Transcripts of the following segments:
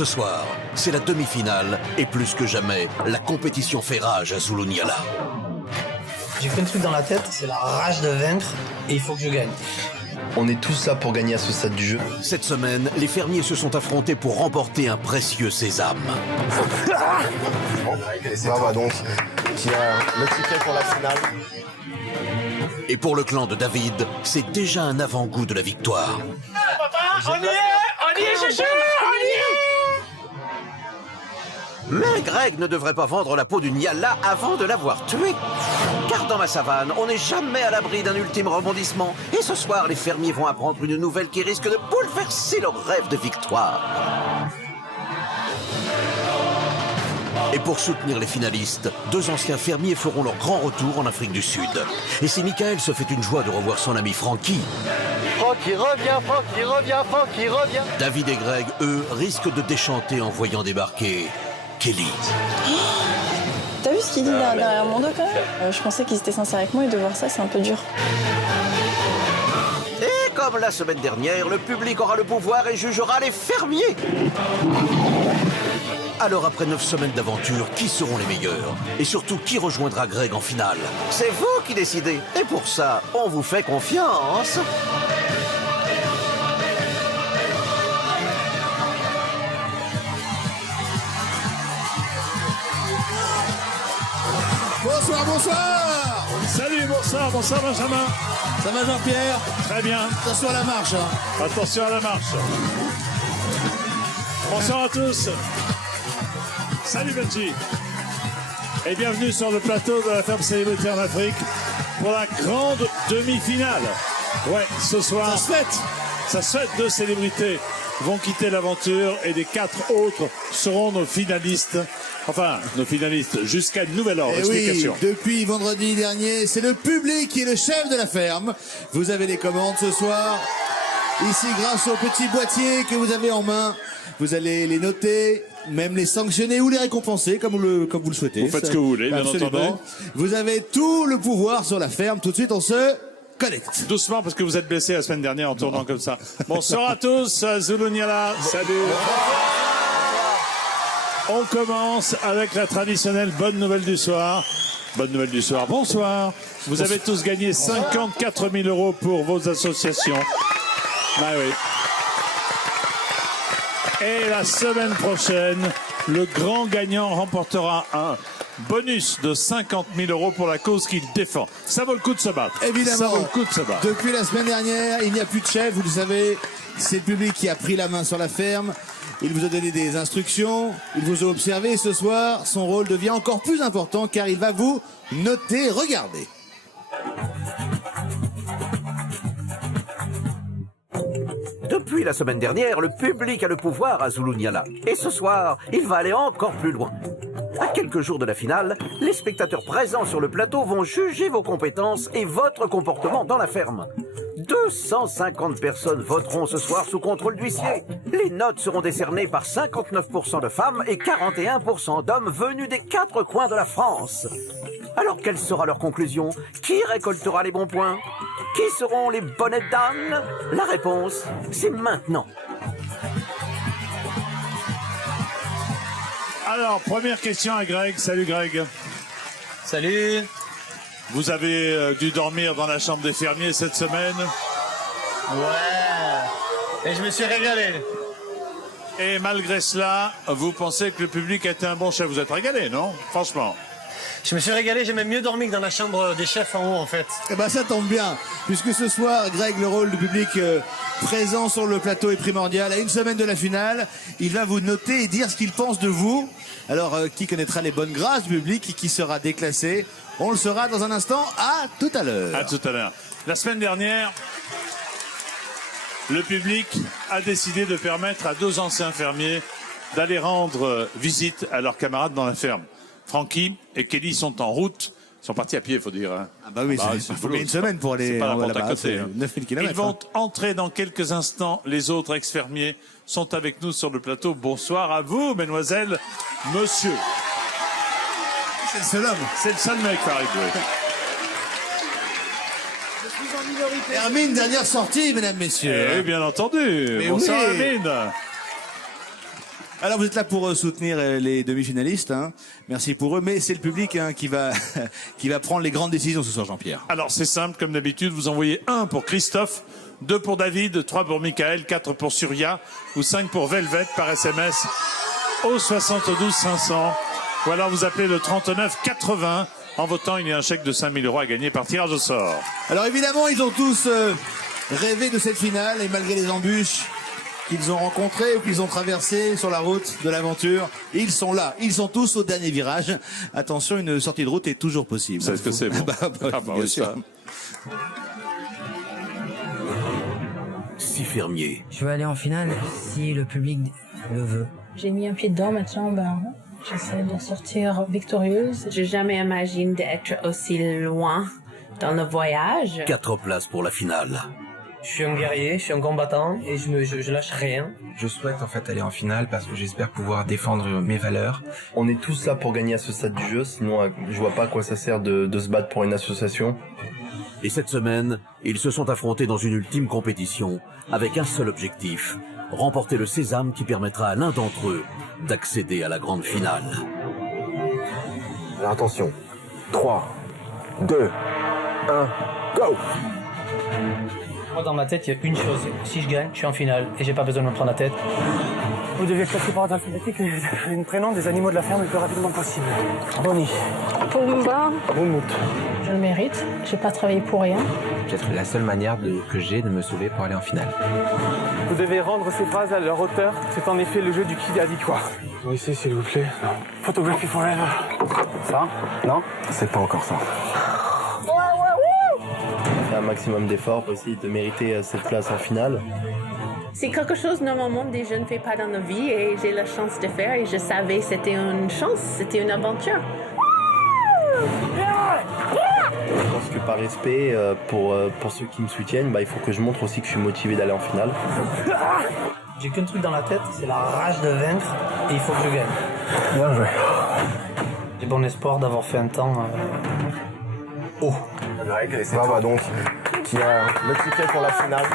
Ce soir, c'est la demi-finale et plus que jamais, la compétition fait rage à Zuluniala. J'ai qu'un truc dans la tête, c'est la rage de vaincre et il faut que je gagne. On est tous là pour gagner à ce stade du jeu. Cette semaine, les fermiers se sont affrontés pour remporter un précieux sésame. Bravo donc, qui a le ticket pour la finale. Et pour le clan de David, c'est déjà un avant-goût de la victoire. Papa, on y est, chouchou, on y est. Mais Greg ne devrait pas vendre la peau du Nyala avant de l'avoir tué. Car dans ma savane, on n'est jamais à l'abri d'un ultime rebondissement. Et ce soir, les fermiers vont apprendre une nouvelle qui risque de bouleverser leur rêve de victoire. Et pour soutenir les finalistes, 2 anciens fermiers feront leur grand retour en Afrique du Sud. Et si Michael se fait une joie de revoir son ami Frankie, Francky revient, Francky revient, Francky revient. David et Greg, eux, risquent de déchanter en voyant débarquer Kelly. T'as vu ce qu'il dit derrière mon dos quand même? Je pensais qu'ils étaient sincères avec moi et de voir ça, c'est un peu dur. Et comme la semaine dernière, le public aura le pouvoir et jugera les fermiers. Alors après 9 semaines d'aventure, qui seront les meilleurs? Et surtout, qui rejoindra Greg en finale? C'est vous qui décidez. Et pour ça, on vous fait confiance. Bonsoir, bonsoir. Salut, bonsoir Benjamin. Ça va Jean-Pierre? Très bien. Attention à la marche. Hein. Attention à la marche. Bonsoir à tous. Salut Benji. Et bienvenue sur le plateau de la ferme célébrité en Afrique pour la grande demi-finale. Ouais, ce soir, ça se fête. 2 célébrités vont quitter l'aventure et les 4 autres seront nos finalistes. Enfin, nos finalistes, jusqu'à une nouvelle ordre. Explication. Oui, depuis vendredi dernier, c'est le public qui est le chef de la ferme. Vous avez les commandes ce soir. Ici, grâce au petit boîtier que vous avez en main, vous allez les noter, même les sanctionner ou les récompenser, comme vous le souhaitez. Vous faites ce que vous voulez, bien entendu. Vous avez tout le pouvoir sur la ferme. Tout de suite, on se connecte. Doucement, parce que vous êtes blessé la semaine dernière en tournant comme ça. Bonsoir à tous, Zuluniala, salut. On commence avec la traditionnelle bonne nouvelle du soir. Bonne nouvelle du soir, bonsoir. Vous avez tous gagné 54 000 € pour vos associations. Ah oui. Et la semaine prochaine, le grand gagnant remportera un bonus de 50 000 € pour la cause qu'il défend. Ça vaut le coup de se battre. Évidemment. Ça vaut le coup de se battre. Depuis la semaine dernière, il n'y a plus de chef, vous le savez. C'est le public qui a pris la main sur la ferme. Il vous a donné des instructions, il vous a observé. Ce soir, son rôle devient encore plus important car il va vous noter. Regardez. Depuis la semaine dernière, le public a le pouvoir à Zuluniala. Et ce soir, il va aller encore plus loin. À quelques jours de la finale, les spectateurs présents sur le plateau vont juger vos compétences et votre comportement dans la ferme. 250 personnes voteront ce soir sous contrôle d'huissier. Les notes seront décernées par 59% de femmes et 41% d'hommes venus des 4 coins de la France. Alors quelle sera leur conclusion? Qui récoltera les bons points? Qui seront les bonnettes d'âne? La réponse, c'est maintenant. Alors, première question à Greg. Salut Greg. Salut. Vous avez dû dormir dans la chambre des fermiers cette semaine. Ouais. Et je me suis régalé. Et malgré cela, vous pensez que le public a été un bon chef? Vous êtes régalé, non? Franchement. Je me suis régalé, j'ai même mieux dormi que dans la chambre des chefs en haut en fait. Eh ben ça tombe bien, puisque ce soir, Greg, le rôle du public présent sur le plateau est primordial. À une semaine de la finale, il va vous noter et dire ce qu'il pense de vous. Alors, qui connaîtra les bonnes grâces du public et qui sera déclassé? On le saura dans un instant. À tout à l'heure. À tout à l'heure. La semaine dernière, le public a décidé de permettre à 2 anciens fermiers d'aller rendre visite à leurs camarades dans la ferme. Francky et Kelly sont en route. Ils sont partis à pied, il faut dire. Hein. Ah bah oui, il faut bien une semaine pour aller là-bas. À côté, 9000 km. Ils vont entrer dans quelques instants. Les autres ex-fermiers sont avec nous sur le plateau. Bonsoir à vous, mesdemoiselles, monsieur. C'est le seul homme. C'est le seul mec qui arrive. Hermine, dernière sortie, mesdames, messieurs. Eh, bien entendu. Mais bonsoir, oui. Hermine. Alors vous êtes là pour soutenir les demi-finalistes, hein. Merci pour eux, mais c'est le public qui va qui va prendre les grandes décisions ce soir, Jean-Pierre. Alors c'est simple, comme d'habitude, vous envoyez 1 pour Christophe, 2 pour David, 3 pour Michael, 4 pour Surya ou 5 pour Velvet par SMS au 72 500. Ou alors vous appelez le 39 80. En votant, il y a un chèque de 5 000 € à gagner par tirage au sort. Alors évidemment, ils ont tous rêvé de cette finale et malgré les embûches qu'ils ont rencontrées ou qu'ils ont traversées sur la route de l'aventure, ils sont là. Ils sont tous au dernier virage. Attention, une sortie de route est toujours possible. Vous savez ce que c'est, bon. Bien oui, sûr. ça. 6 fermiers. Je vais aller en finale si le public le veut. J'ai mis un pied dedans, maintenant j'essaie de sortir victorieuse. J'ai jamais imaginé d'être aussi loin dans le voyage. 4 places pour la finale. Je suis un guerrier, je suis un combattant et je lâche rien. Je souhaite en fait aller en finale parce que j'espère pouvoir défendre mes valeurs. On est tous là pour gagner à ce stade du jeu, sinon je vois pas à quoi ça sert de se battre pour une association. Et cette semaine, ils se sont affrontés dans une ultime compétition avec un seul objectif, remporter le sésame qui permettra à l'un d'entre eux d'accéder à la grande finale. Alors attention, 3, 2, 1, go! Moi dans ma tête, il y a une chose, si je gagne, je suis en finale et j'ai pas besoin de me prendre la tête. Vous devez classer par ordre alphabétique les prénoms des animaux de la ferme le plus rapidement possible. Bonnie. Pumba. Moumout. Je le mérite, j'ai pas travaillé pour rien. Peut-être la seule manière que j'ai de me sauver pour aller en finale. Vous devez rendre ces phrases à leur auteur. C'est en effet le jeu du qui a dit quoi. Oui, s'il vous plaît. Photographie forever. Ça? Non? C'est pas encore ça. Un maximum d'efforts pour essayer de mériter cette place en finale. C'est quelque chose normalement des jeunes ne font pas dans la vie et j'ai la chance de faire et je savais que c'était une chance, c'était une aventure. Je pense que par respect pour ceux qui me soutiennent, il faut que je montre aussi que je suis motivé d'aller en finale. J'ai qu'un truc dans la tête, c'est la rage de vaincre et il faut que je gagne. Bien joué. J'ai bon espoir d'avoir fait un temps haut. Greg, et c'est toi donc qui a le ticket pour la finale.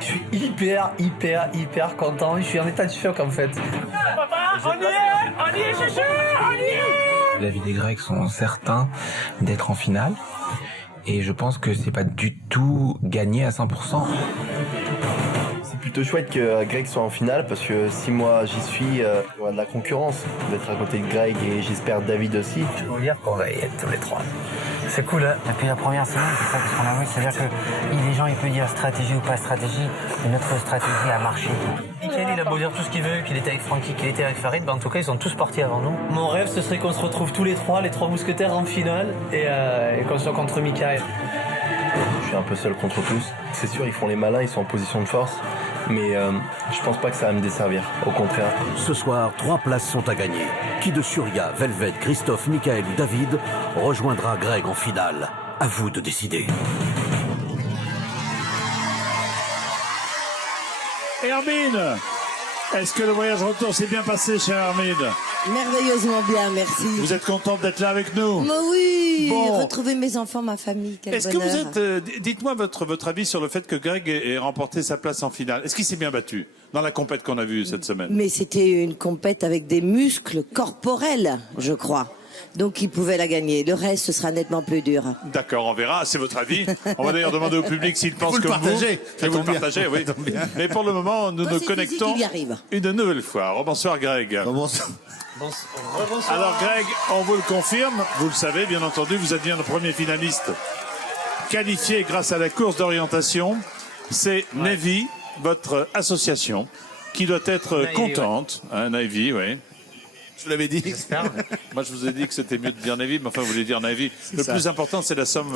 Je suis hyper content. Je suis en état de choc en fait. Papa, on y est, chouchou, on y est. La vie des Grecs sont certains d'être en finale. Et je pense que c'est pas du tout gagné à 100%. C'est plutôt chouette que Greg soit en finale parce que si moi j'y suis, il y aura de la concurrence d'être à côté de Greg et j'espère David aussi. Je peux vous dire qu'on va y être tous les trois. C'est cool, hein. Depuis la première semaine, c'est ça qu'on a vu, c'est-à-dire que les gens ils peuvent dire stratégie ou pas stratégie, mais notre stratégie a marché. Michael, il a beau dire tout ce qu'il veut, qu'il était avec Francky, qu'il était avec Farid, en tout cas ils sont tous partis avant nous. Mon rêve ce serait qu'on se retrouve tous les trois mousquetaires en finale et qu'on soit contre Michael. Je suis un peu seul contre tous. C'est sûr, ils font les malins, ils sont en position de force. Mais je pense pas que ça va me desservir. Au contraire. Ce soir, 3 places sont à gagner. Qui de Surya, Velvet, Christophe, Michael ou David rejoindra Greg en finale? À vous de décider. Hermine, est-ce que le voyage retour s'est bien passé, chère Hermine? Merveilleusement bien, merci. Vous êtes contente d'être là avec nous? Mais oui, bon. Retrouver mes enfants, ma famille, quel Est-ce bonheur. que vous êtes... dites-moi votre avis sur le fait que Greg ait remporté sa place en finale. Est-ce qu'il s'est bien battu dans la compète qu'on a vue cette semaine? Mais c'était une compète avec des muscles corporels, je crois. Donc il pouvait la gagner. Le reste, ce sera nettement plus dur. D'accord, on verra, c'est votre avis. On va d'ailleurs demander au public s'il pense comme vous. Ça Vous le tombe bien. partagez, oui. Ça tombe bien. Mais pour le moment, nous Toi, nous c'est connectons physique, il y arrive. une nouvelle fois. Oh, bonsoir Greg. Bonsoir. Alors Greg, on vous le confirme, vous le savez bien entendu, vous êtes bien le premier finaliste qualifié grâce à la course d'orientation. C'est Navy, votre association, qui doit être Navy, contente. Hein, Navy, oui. Je vous l'avais dit. Moi, je vous ai dit que c'était mieux de dire Navy, mais enfin, vous voulez dire Navy. Le ça. plus important, c'est la somme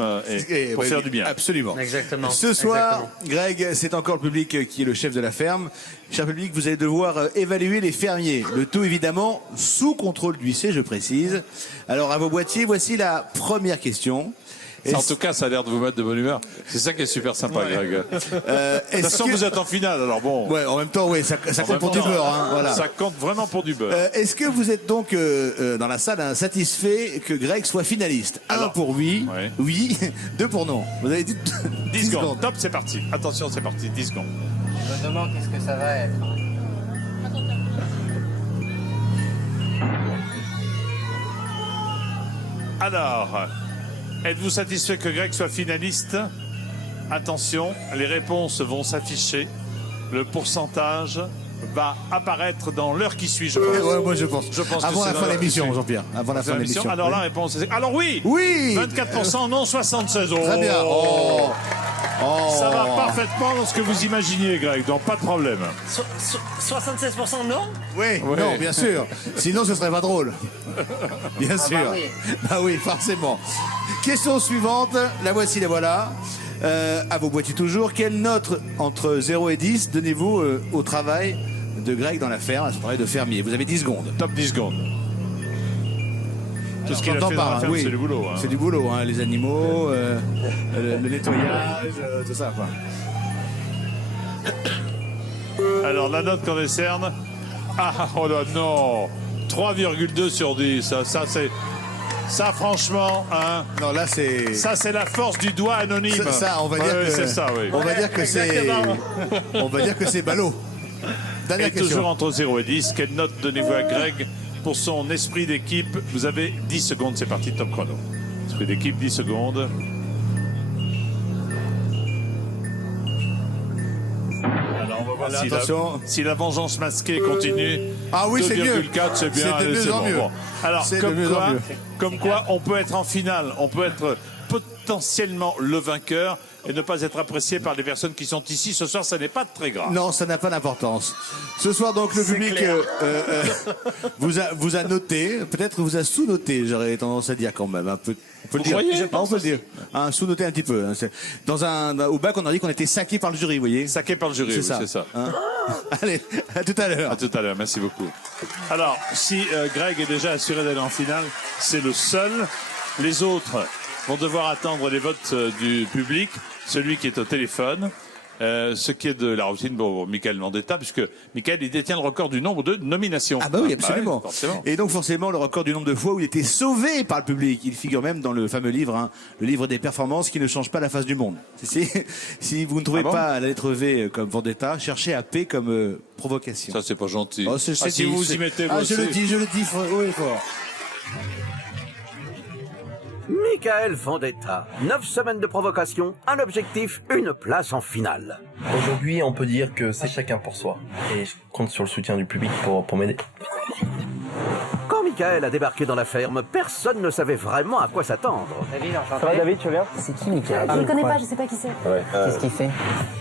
pour faire du bien. Absolument. Exactement. Ce soir, Exactement. Greg, c'est encore le public qui est le chef de la ferme. Cher public, vous allez devoir évaluer les fermiers. Le tout, évidemment, sous contrôle d'huissier, je précise. Alors, à vos boîtiers, voici la première question. En tout cas, ça a l'air de vous mettre de bonne humeur. C'est ça qui est super sympa, Greg. De toute façon, vous êtes en finale, alors bon. Ouais, en même temps, oui, ça compte pour du beurre. Hein, voilà. Ça compte vraiment pour du beurre. Est-ce que vous êtes donc dans la salle satisfait que Greg soit finaliste? Alors, 1 pour oui, ouais. oui, 2 pour non. Vous avez dit 10 secondes. Top, c'est parti. Attention, c'est parti. 10 secondes. Je me demande qu'est-ce que ça va être. Alors, êtes-vous satisfait que Greg soit finaliste? Attention, les réponses vont s'afficher. Le pourcentage va apparaître dans l'heure qui suit, je pense. Ouais, moi je pense. Avant que la c'est fin de dans l'émission, l'heure qui Jean-Pierre. Avant la suit. fin de l'émission. Alors oui. la réponse est... Alors oui. Oui. 24%, non 76. Oh. Très bien. Oh. Oh. Ça va parfaitement dans ce que vous imaginiez, Greg, donc pas de problème. 76% non? Oui, Ouais. non, bien sûr. Sinon, ce serait pas drôle. Bien sûr. bah oui. Bah oui, forcément. Question suivante. La voici, la voilà. À vos boîtiers toujours. Quelle note entre 0 et 10 donnez-vous au travail de Greg dans la ferme, à son travail de fermier? Vous avez 10 secondes. Top 10 secondes. Tout ce qu'il a J'entends fait dans la par, ferme, oui. c'est du boulot. Hein. C'est du boulot, hein, les animaux, le nettoyage, tout ça, quoi. Alors, la note qu'on décerne... Ah, oh là, non 3,2 sur 10. Ça c'est... Ça, franchement, hein. Non, là, c'est... Ça, c'est la force du doigt anonyme. Ça, on va dire que... c'est ça, oui. On va dire que c'est... On va dire que c'est ballot. Dernière Et question. toujours entre 0 et 10, quelle note donnez-vous à Greg pour son esprit d'équipe? Vous avez 10 secondes, c'est parti, top chrono. Esprit d'équipe, 10 secondes. Alors, on va voir si attention. si la vengeance masquée continue. Ah oui, c'est mieux. 2,4, c'est bien. C'est de allez, mieux c'est en bon, mieux. bon. Alors, C'est de mieux en mieux. comme quoi, on peut être en finale, on peut être potentiellement le vainqueur et ne pas être apprécié par les personnes qui sont ici. Ce soir, ça n'est pas très grave. Non, ça n'a pas d'importance. Ce soir, donc, le public vous a noté, peut-être vous a sous-noté, j'aurais tendance à dire quand même. Un peu, on peut le Vous dire. croyez? On peut le dire. Hein, sous-noté un petit peu. Hein. Au bac, on a dit qu'on était saqué par le jury, vous voyez. Saqué par le jury, C'est oui, ça. c'est ça. Hein. Allez, à tout à l'heure. À tout à l'heure, merci beaucoup. Alors, si Greg est déjà assuré d'aller en finale, c'est le seul. Les autres vont devoir attendre les votes du public, celui qui est au téléphone, ce qui est de la routine pour Michael Vendetta, puisque Michael, il détient le record du nombre de nominations. Ah bah oui, absolument. Forcément. Et donc forcément le record du nombre de fois où il était sauvé par le public. Il figure même dans le fameux livre, hein, le livre des performances qui ne change pas la face du monde. Si vous ne trouvez pas la lettre V comme Vendetta, cherchez à P comme provocation. Ça, c'est pas gentil. Oh, si vous vous y mettez, vous je le aussi. dis haut et fort. Michael Vendetta. 9 semaines de provocation, un objectif, une place en finale. Aujourd'hui, on peut dire que c'est chacun pour soi. Et je compte sur le soutien du public pour m'aider. Quand Michael a débarqué dans la ferme, personne ne savait vraiment à quoi s'attendre. Ça va David, tu vas bien? C'est qui Michael? Je ne connais pas, je sais pas qui c'est. Qu'est-ce qu'il fait?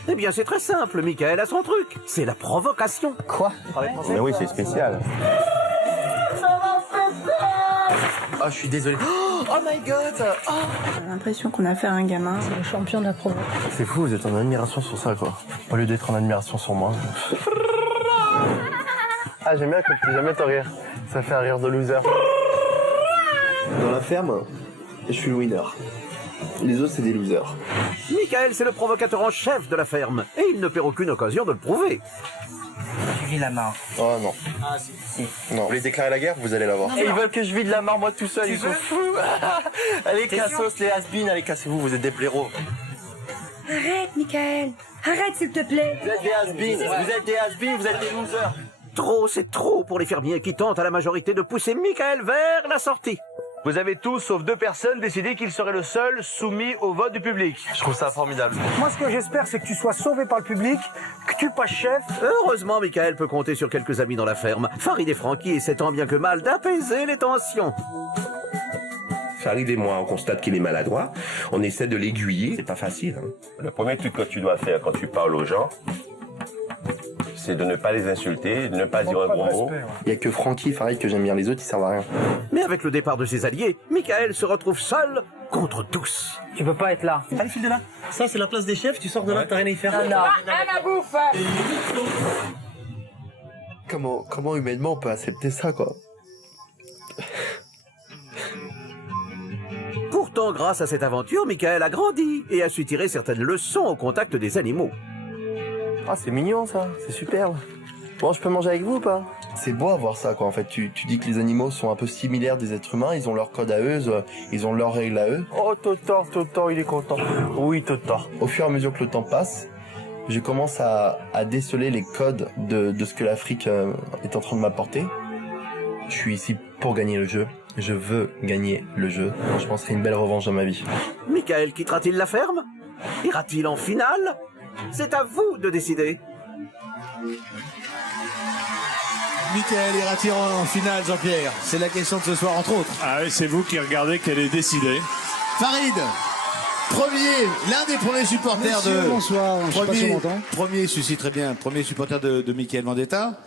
Eh bien, c'est très simple, Michael a son truc. C'est la provocation. Quoi? Mais oui, c'est spécial. Oh, je suis désolé. Oh my god! Oh. J'ai l'impression qu'on a fait un gamin. C'est le champion de la provo. C'est fou, vous êtes en admiration sur ça, quoi. Au lieu d'être en admiration sur moi. Ah, j'aime bien que tu jamais te rire. Ça fait un rire de loser. Dans la ferme, je suis le winner. Les autres, c'est des losers. Michael, c'est le provocateur en chef de la ferme. Et il ne perd aucune occasion de le prouver. Tu vis la mare. Oh non. Ah, si. Non. Vous voulez déclarer la guerre? Vous allez la voir. Et ils veulent que je vide la mare moi tout seul, ils sont fous. Allez, cassos, les has-been, allez, cassez-vous, vous êtes des blaireaux. Arrête, Michael. Arrête, s'il te plaît. Vous êtes des has-been, vous êtes des has-been, vous êtes des losers. Trop, c'est trop pour les fermiers qui tentent à la majorité de pousser Michael vers la sortie. Vous avez tous, sauf 2 personnes, décidé qu'il serait le seul soumis au vote du public. Je trouve ça formidable. Moi, ce que j'espère, c'est que tu sois sauvé par le public, que tu passes chef. Heureusement, Michael peut compter sur quelques amis dans la ferme. Farid et Francky essaient tant bien que mal d'apaiser les tensions. Farid et moi, on constate qu'il est maladroit. On essaie de l'aiguiller. C'est pas facile. Hein. Le premier truc que tu dois faire quand tu parles aux gens, c'est de ne pas les insulter, de ne pas dire un gros mot. Il y a que Francky, Farid que j'aime bien, les autres ils servent à rien. Mais avec le départ de ses alliés, Michael se retrouve seul contre tous. Tu peux pas être là. Allez, file de là. Ça, c'est la place des chefs, tu sors de là, t'as rien à y faire. Non. la bouffe. Comment humainement on peut accepter ça, quoi? Pourtant, grâce à cette aventure, Michael a grandi et a su tirer certaines leçons au contact des animaux. Ah, c'est mignon ça, c'est superbe. Bon, je peux manger avec vous ou pas? C'est beau à voir ça, quoi. En fait, tu dis que les animaux sont un peu similaires des êtres humains, ils ont leur code à eux, ils ont leurs règles à eux. Oh, Totor, il est content. Oui, Totor. Au fur et à mesure que le temps passe, je commence à déceler les codes de ce que l'Afrique est en train de m'apporter. Je suis ici pour gagner le jeu. Je veux gagner le jeu. Je pense que c'est une belle revanche dans ma vie. Michael quittera-t-il la ferme? Ira-t-il en finale? C'est à vous de décider. Michael ira-t-il en finale, Jean-Pierre? C'est la question de ce soir, entre autres. Ah oui, c'est vous qui regardez qu'elle est décidée. Farid, l'un des premiers supporters Monsieur, de... bonsoir, je sais pas si on m'entend. Premier, ceci très bien, premier supporter de Michael Vendetta.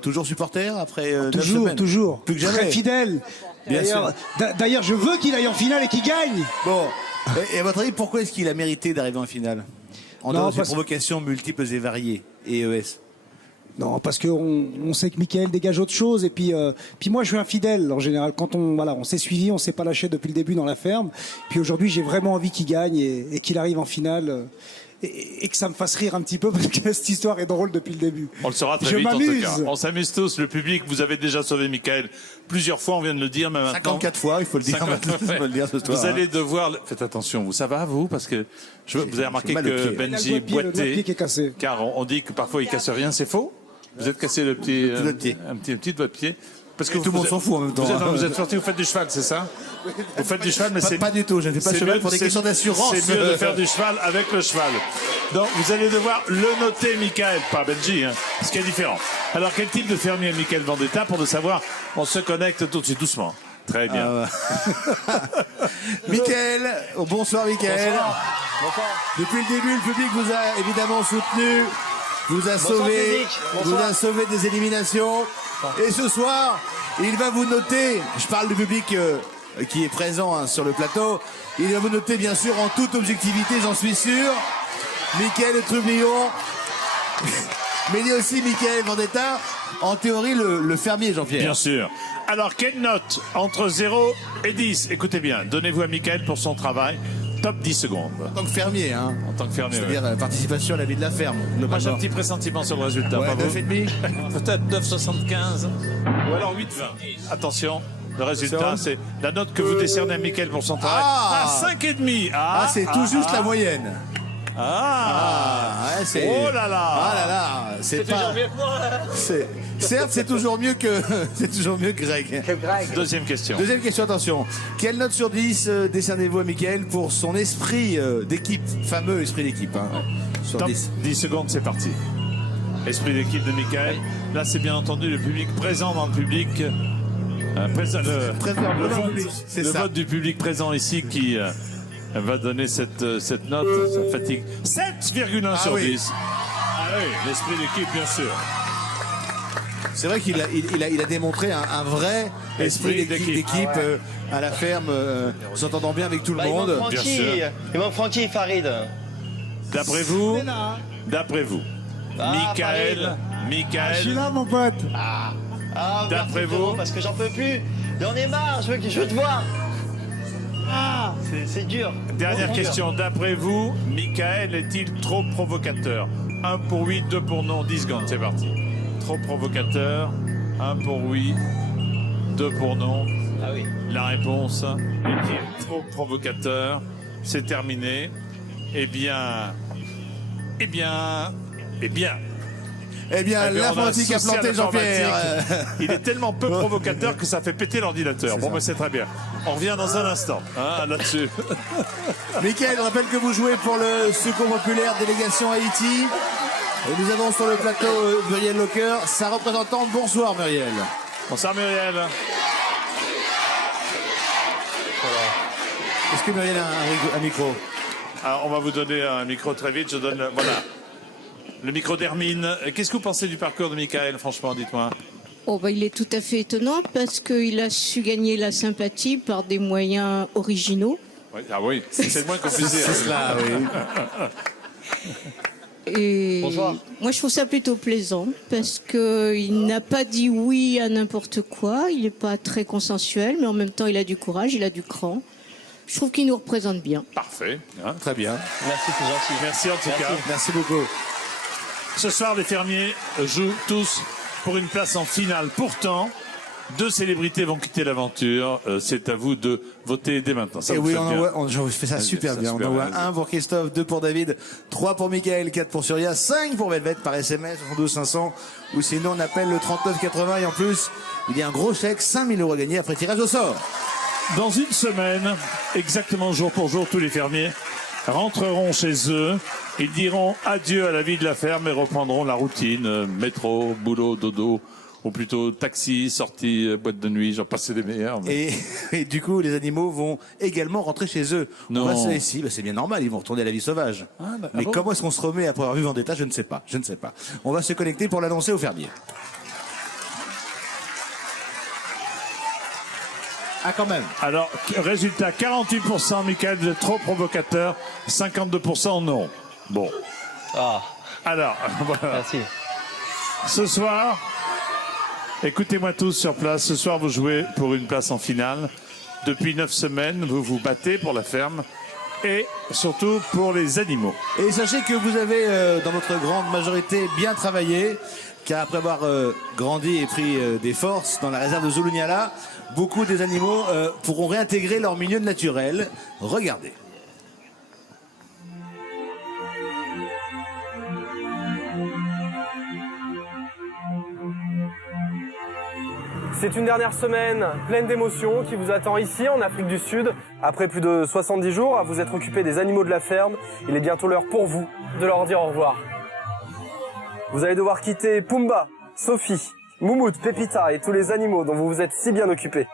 Toujours supporter après 9 semaines. Toujours. Plus que jamais. Très fidèle. D'ailleurs, je veux qu'il aille en finale et qu'il gagne. Bon. Et à votre avis, pourquoi est-ce qu'il a mérité d'arriver en finale? En dehors de ses provocations multiples et variées. Et ES. Non, parce qu'on sait que Michael dégage autre chose. Et puis moi, je suis un fidèle en général. Quand on s'est suivi, on s'est pas lâché depuis le début dans la ferme. Puis aujourd'hui, j'ai vraiment envie qu'il gagne et qu'il arrive en finale. Et que ça me fasse rire un petit peu parce que cette histoire est drôle depuis le début. On le saura très vite en tout cas. On s'amuse tous, le public. Vous avez déjà sauvé Michael plusieurs fois, on vient de le dire, mais maintenant... 54 fois, il faut le dire maintenant. Il faut le dire ce soir. Vous allez devoir... Faites attention, ça va vous? Parce que vous avez remarqué que Benji boitait, car on dit que parfois il casse rien, c'est faux? Vous êtes cassé le petit doigt de pied. Parce que tout le monde s'en fout en même temps. Vous êtes sorti, vous faites du cheval, c'est ça? Vous faites du cheval, mais c'est... Pas du tout, je ne fais pas cheval pour des questions d'assurance. C'est mieux de faire du cheval avec le cheval. Donc vous allez devoir le noter, Michael, pas Benji, hein, ce qui est différent. Alors quel type de fermier est Michael Vendetta? Pour le savoir, on se connecte tout de suite, doucement. Très bien. Michael, bonsoir Michael. Bonsoir. Depuis le début, le public vous a évidemment soutenu, vous a sauvé des éliminations. Et ce soir, il va vous noter, je parle du public qui est présent sur le plateau, il va vous noter bien sûr en toute objectivité, j'en suis sûr, Michael Trublion, mais il y a aussi Michael Vendetta, en théorie le fermier, Jean-Pierre. Bien sûr. Alors, quelle note entre 0 et 10? Écoutez bien, donnez-vous à Michael pour son travail. Top 10 secondes. En tant que fermier, hein. En tant que fermier, c'est-à-dire participation à la vie de la ferme. Moi, j'ai un petit pressentiment sur le résultat. Ouais, 9,5. Peut-être 9,75. Ou alors 8,20. Attention, le résultat, c'est la note que vous décernez à Michael pour son travail. Ah, 5,5. C'est tout juste la moyenne. C'est... Oh là là. Ah là là. C'est toujours mieux que moi. Certes, c'est toujours mieux que Greg. Deuxième question. Deuxième question, attention. Quelle note sur 10 décernez-vous à Michael pour son esprit d'équipe, fameux esprit d'équipe, hein, sur Top 10. 10 secondes, c'est parti. Esprit d'équipe de Michael. Là, c'est bien entendu le public présent dans le public. Le vote du public présent ici qui va donner cette note. Ça fatigue. 7,1 sur 10. Ah oui, l'esprit d'équipe, bien sûr. C'est vrai qu'il a démontré un vrai esprit d'équipe à la ferme, s'entendant bien avec tout le monde. Il manque Francky et Farid. D'après vous, Michael. Je suis là, mon pote. D'après vous, parce que j'en peux plus. J'en ai marre, je veux te voir. C'est dur. Dernière question. D'après vous, Michael est-il trop provocateur? 1 pour oui, 2 pour non. 10 secondes, c'est parti. Trop provocateur. 1 pour oui, 2 pour non. Ah oui. La réponse est-il trop provocateur? C'est terminé. Eh bien, l'informatique a planté Jean-Pierre. Il est tellement peu provocateur que ça fait péter l'ordinateur. Bon, mais c'est très bien. On revient dans un instant, là-dessus. Michael, je rappelle que vous jouez pour le Secours Populaire Délégation Haïti. Et nous avons sur le plateau Muriel Locker, sa représentante. Bonsoir Muriel. Bonsoir Muriel. Est-ce que Muriel a un micro? Alors, on va vous donner un micro très vite. Je donne le micro d'Hermine. Qu'est-ce que vous pensez du parcours de Michael, franchement, dites-moi? Il est tout à fait étonnant parce qu'il a su gagner la sympathie par des moyens originaux. Oui, c'est le moins qu'on puisse dire. C'est cela, oui. Et bonsoir. Moi, je trouve ça plutôt plaisant parce qu'il n'a pas dit oui à n'importe quoi. Il n'est pas très consensuel, mais en même temps, il a du courage, il a du cran. Je trouve qu'il nous représente bien. Parfait. Très bien. Merci, c'est gentil. Merci en tout cas. Merci beaucoup. Ce soir, les fermiers jouent tous pour une place en finale. Pourtant, 2 célébrités vont quitter l'aventure. C'est à vous de voter dès maintenant. Ça Et vous oui, fait bien. je fais ça super bien. On super envoie bien. 1 pour Christophe, 2 pour David, 3 pour Michael, 4 pour Surya, 5 pour Velvet par SMS, 72 500. Ou sinon, on appelle le 39 80. Et en plus, il y a un gros chèque, 5 000 € gagnés après tirage au sort. Dans une semaine, exactement jour pour jour, tous les fermiers rentreront chez eux. Ils diront adieu à la vie de la ferme et reprendront la routine. Métro, boulot, dodo, ou plutôt taxi, sortie, boîte de nuit, j'en passe des meilleurs. Mais... Et du coup, les animaux vont également rentrer chez eux. Non. Si, c'est bien normal, ils vont retourner à la vie sauvage. Mais bon comment est-ce qu'on se remet après avoir vu Vendetta? Je ne sais pas. On va se connecter pour l'annoncer aux fermiers. Ah, quand même. Alors, résultat, 48%, Michael, vous êtes trop provocateur, 52% non. Bon. Alors, voilà. Merci. Ce soir, écoutez-moi tous sur place, ce soir vous jouez pour une place en finale. Depuis 9 semaines, vous vous battez pour la ferme et surtout pour les animaux. Et sachez que vous avez, dans votre grande majorité, bien travaillé, car après avoir grandi et pris des forces dans la réserve de Zulunyala, beaucoup des animaux pourront réintégrer leur milieu naturel. Regardez. C'est une dernière semaine pleine d'émotions qui vous attend ici en Afrique du Sud. Après plus de 70 jours à vous être occupé des animaux de la ferme, il est bientôt l'heure pour vous de leur dire au revoir. Vous allez devoir quitter Pumba, Sophie, Moumout, Pépita et tous les animaux dont vous vous êtes si bien occupés.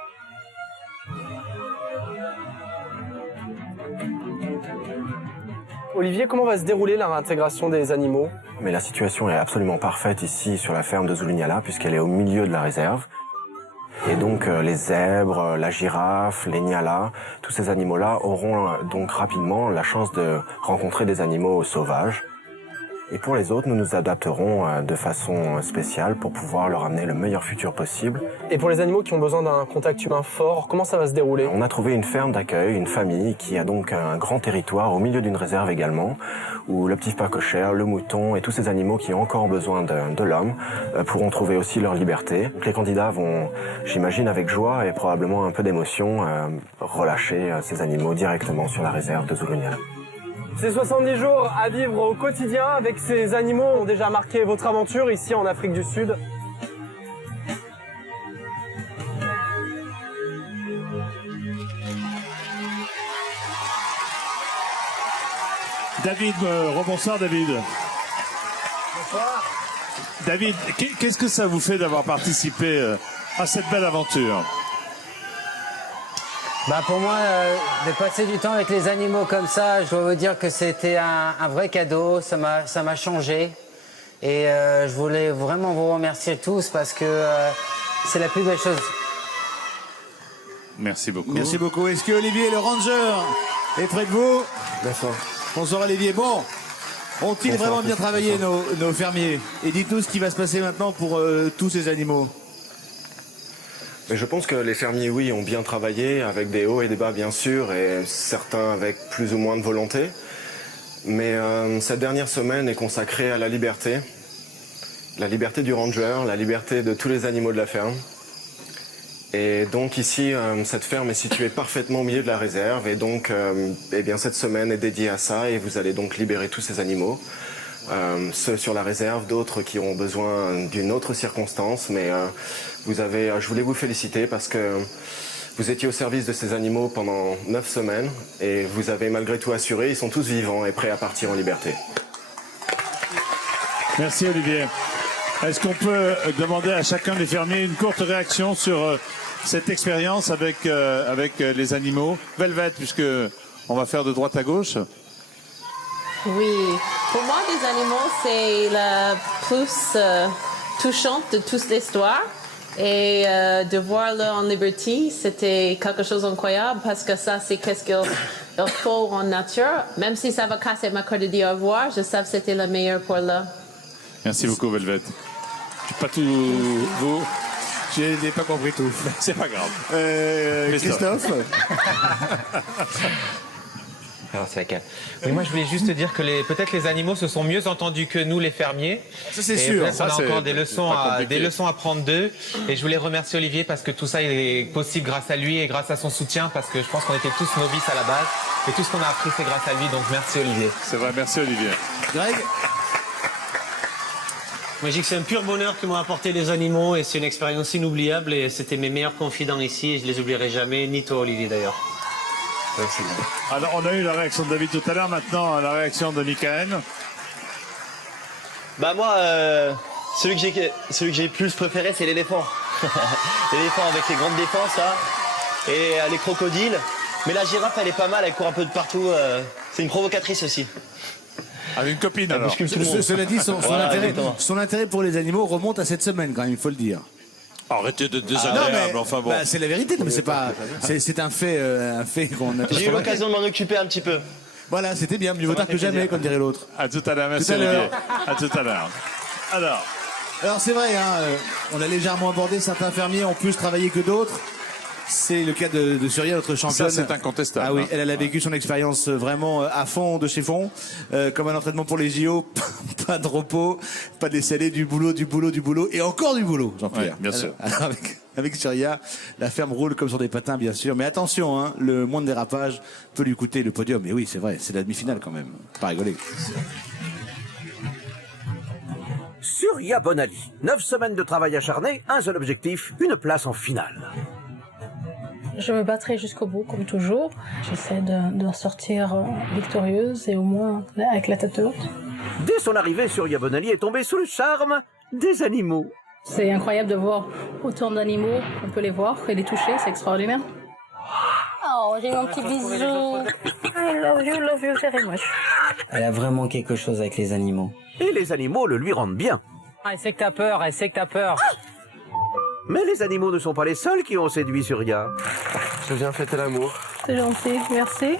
Olivier, comment va se dérouler la réintégration des animaux? Mais la situation est absolument parfaite ici sur la ferme de Zulunyala puisqu'elle est au milieu de la réserve. Et donc les zèbres, la girafe, les nyalas, tous ces animaux-là auront donc rapidement la chance de rencontrer des animaux sauvages. Et pour les autres, nous nous adapterons de façon spéciale pour pouvoir leur amener le meilleur futur possible. Et pour les animaux qui ont besoin d'un contact humain fort, comment ça va se dérouler? On a trouvé une ferme d'accueil, une famille qui a donc un grand territoire au milieu d'une réserve également, où le petit phacochère, le mouton et tous ces animaux qui ont encore besoin de l'homme pourront trouver aussi leur liberté. Les candidats vont, j'imagine avec joie et probablement un peu d'émotion, relâcher ces animaux directement sur la réserve de Zulunyala. Ces 70 jours à vivre au quotidien avec ces animaux ont déjà marqué votre aventure ici en Afrique du Sud. David, rebonsoir David. Bonsoir. David, qu'est-ce que ça vous fait d'avoir participé à cette belle aventure? Bah pour moi, de passer du temps avec les animaux comme ça, je dois vous dire que c'était un vrai cadeau, ça m'a changé. Et je voulais vraiment vous remercier tous parce que c'est la plus belle chose. Merci beaucoup. Merci beaucoup. Est-ce que Olivier, le ranger, est près de vous? Bonsoir. Bonsoir Olivier. Bon, ont-ils Bonsoir, vraiment bien travaillé nos fermiers? Et dites-nous ce qui va se passer maintenant pour tous ces animaux. Mais je pense que les fermiers, oui, ont bien travaillé, avec des hauts et des bas, bien sûr, et certains avec plus ou moins de volonté. Mais cette dernière semaine est consacrée à la liberté du ranger, la liberté de tous les animaux de la ferme. Et donc ici, cette ferme est située parfaitement au milieu de la réserve, et donc eh bien, cette semaine est dédiée à ça, et vous allez donc libérer tous ces animaux. Ceux sur la réserve, d'autres qui auront besoin d'une autre circonstance, mais je voulais vous féliciter parce que vous étiez au service de ces animaux pendant 9 semaines et vous avez malgré tout assuré, ils sont tous vivants et prêts à partir en liberté. Merci Olivier. Est-ce qu'on peut demander à chacun des fermiers une courte réaction sur cette expérience avec les animaux? Velvet, puisque on va faire de droite à gauche. Oui, pour moi, les animaux, c'est la plus touchante de toute l'histoire. Et de voir leur en liberté, c'était quelque chose d'incroyable parce que ça, c'est qu'est-ce qu'il faut en nature. Même si ça va casser ma corde de dire au revoir, je savais que c'était le meilleur pour là. Merci beaucoup, Velvet. Pas tout vous. Je n'ai pas compris tout. C'est pas grave. Christophe. Alors c'est laquelle? Oui, moi je voulais juste dire que peut-être les animaux se sont mieux entendus que nous les fermiers. Ça c'est sûr. On a encore des leçons à prendre d'eux. Et je voulais remercier Olivier parce que tout ça est possible grâce à lui et grâce à son soutien, parce que je pense qu'on était tous novices à la base. Et tout ce qu'on a appris c'est grâce à lui, donc merci Olivier. C'est vrai, merci Olivier. Greg? Moi, je dis que c'est un pur bonheur que m'ont apporté les animaux et c'est une expérience inoubliable et c'était mes meilleurs confidents ici et je les oublierai jamais, ni toi Olivier d'ailleurs. Alors, on a eu la réaction de David tout à l'heure, maintenant la réaction de Michael. Bah moi, celui que j'ai plus préféré, c'est l'éléphant. L'éléphant avec les grandes défenses là, et les crocodiles. Mais la girafe, elle est pas mal, elle court un peu de partout. C'est une provocatrice aussi. Avec une copine alors. Cela dit, son intérêt pour les animaux remonte à cette semaine quand même, il faut le dire. Arrêtez d'être désagréable, enfin bon. C'est la vérité, mais c'est pas. C'est un fait qu'on a. J'ai eu l'occasion de m'en occuper un petit peu. Voilà, c'était bien, mieux vaut tard que jamais, comme dirait l'autre. À tout à l'heure, merci Olivier. À tout à l'heure. Alors c'est vrai, hein, on a légèrement abordé, certains fermiers ont plus travaillé que d'autres. C'est le cas de Surya, notre championne. Ça, c'est incontestable. Ah oui, elle a vécu son expérience vraiment à fond de chez fond. Comme un entraînement pour les JO, pas de repos, pas de laisser aller, du boulot, et encore du boulot, Jean-Pierre. Oui, bien sûr. Alors, avec Surya, la ferme roule comme sur des patins, bien sûr. Mais attention, hein, le moindre dérapage peut lui coûter le podium. Et oui, c'est vrai, c'est la demi-finale quand même. Pas rigoler. Surya Bonali, 9 semaines de travail acharné, un seul objectif, une place en finale. Je me battrai jusqu'au bout, comme toujours. J'essaie de sortir victorieuse et au moins avec la tête haute. Dès son arrivée, Surya Bonali est tombée sous le charme des animaux. C'est incroyable de voir autant d'animaux. On peut les voir et les toucher, c'est extraordinaire. Oh, j'ai mon petit bisou. I love you very much. Elle a vraiment quelque chose avec les animaux. Et les animaux le lui rendent bien. Elle sait que t'as peur, elle sait que t'as peur. Mais les animaux ne sont pas les seuls qui ont séduit Surya. Je viens fêter l'amour. C'est gentil, merci.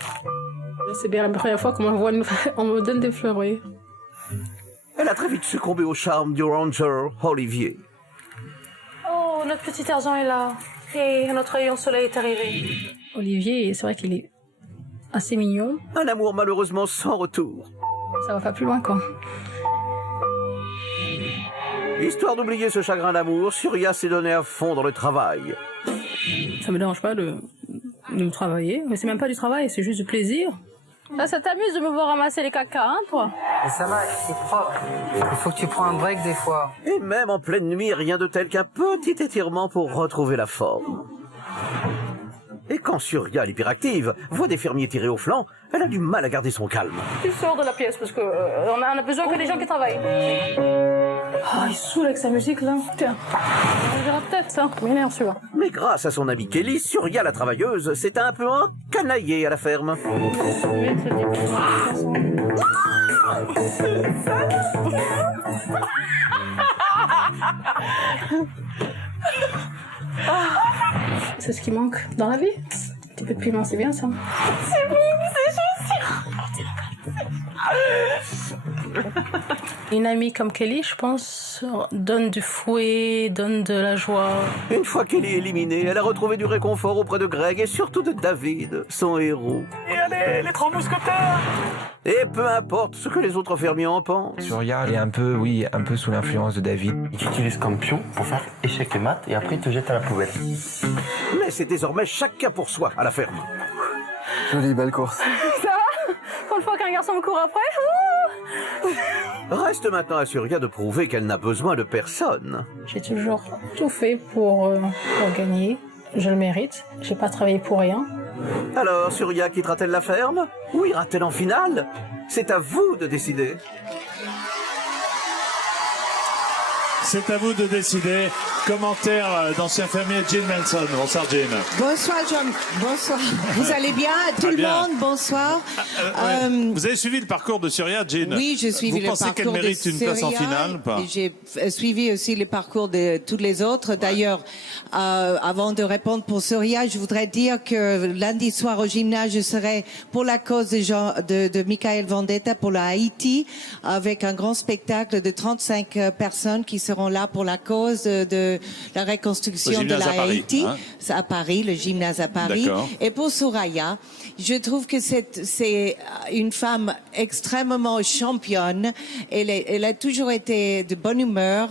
C'est bien la première fois qu'on on me donne des fleurs, oui. Elle a très vite succombé au charme du ranger Olivier. Oh, notre petit Tarzan est là. Et notre rayon de soleil est arrivé. Olivier, c'est vrai qu'il est assez mignon. Un amour malheureusement sans retour. Ça va pas plus loin, quoi. Histoire d'oublier ce chagrin d'amour, Surya s'est donnée à fond dans le travail. Ça me dérange pas de travailler, mais c'est même pas du travail, c'est juste du plaisir. Là, ça t'amuse de me voir ramasser les caca, hein, toi? Mais ça va, c'est propre. Il faut que tu prends un break des fois. Et même en pleine nuit, rien de tel qu'un petit étirement pour retrouver la forme. Et quand Surya, l'hyperactive, voit des fermiers tirés au flanc, elle a du mal à garder son calme. Tu sors de la pièce parce que on a besoin que des gens qui travaillent. Ah, il saoule avec sa musique là. Tiens, on verra peut-être ça. M'énerve celui-là. Mais grâce à son amie Kelly, Surya, la travailleuse, s'est un peu encanaillée à la ferme. C'est ce qui manque dans la vie. Un petit peu de piment, c'est bien ça. C'est bon, c'est Une amie comme Kelly, je pense, donne du fouet, donne de la joie. Une fois Kelly éliminée, elle a retrouvé du réconfort auprès de Greg et surtout de David, son héros. Et allez, les 3 mousquetaires! Et peu importe ce que les autres fermiers en pensent. Surya est un peu sous l'influence de David. Il t'utilise comme pion pour faire échec et mat et après il te jette à la poubelle. Mais c'est désormais chacun pour soi à la ferme. Jolie belle course. Ça va? Pour une fois qu'un garçon me court après. Reste maintenant à Surya de prouver qu'elle n'a besoin de personne. J'ai toujours tout fait pour gagner. Je le mérite. J'ai pas travaillé pour rien. Alors, Surya quittera-t-elle la ferme? Ou ira-t-elle en finale? C'est à vous de décider. C'est à vous de décider. Commentaire d'ancien fermier Jean Manson. Bonsoir Jean. Bonsoir John, bonsoir. Vous allez bien? Tout le monde, bonsoir. Vous avez suivi le parcours de Surya, Jean? Oui, je suis Vous pensez qu'elle mérite une place en finale? J'ai suivi aussi le parcours de tous les autres. D'ailleurs, avant de répondre pour Surya, je voudrais dire que lundi soir au gymnase, je serai pour la cause de Michael Vendetta pour la Haïti, avec un grand spectacle de 35 personnes qui seront là pour la cause de la reconstruction Le de gymnase la à Paris, Haïti, hein. c'est à Paris, le gymnase à Paris. D'accord. Et pour Soraya, je trouve que c'est une femme extrêmement championne. Elle a toujours été de bonne humeur.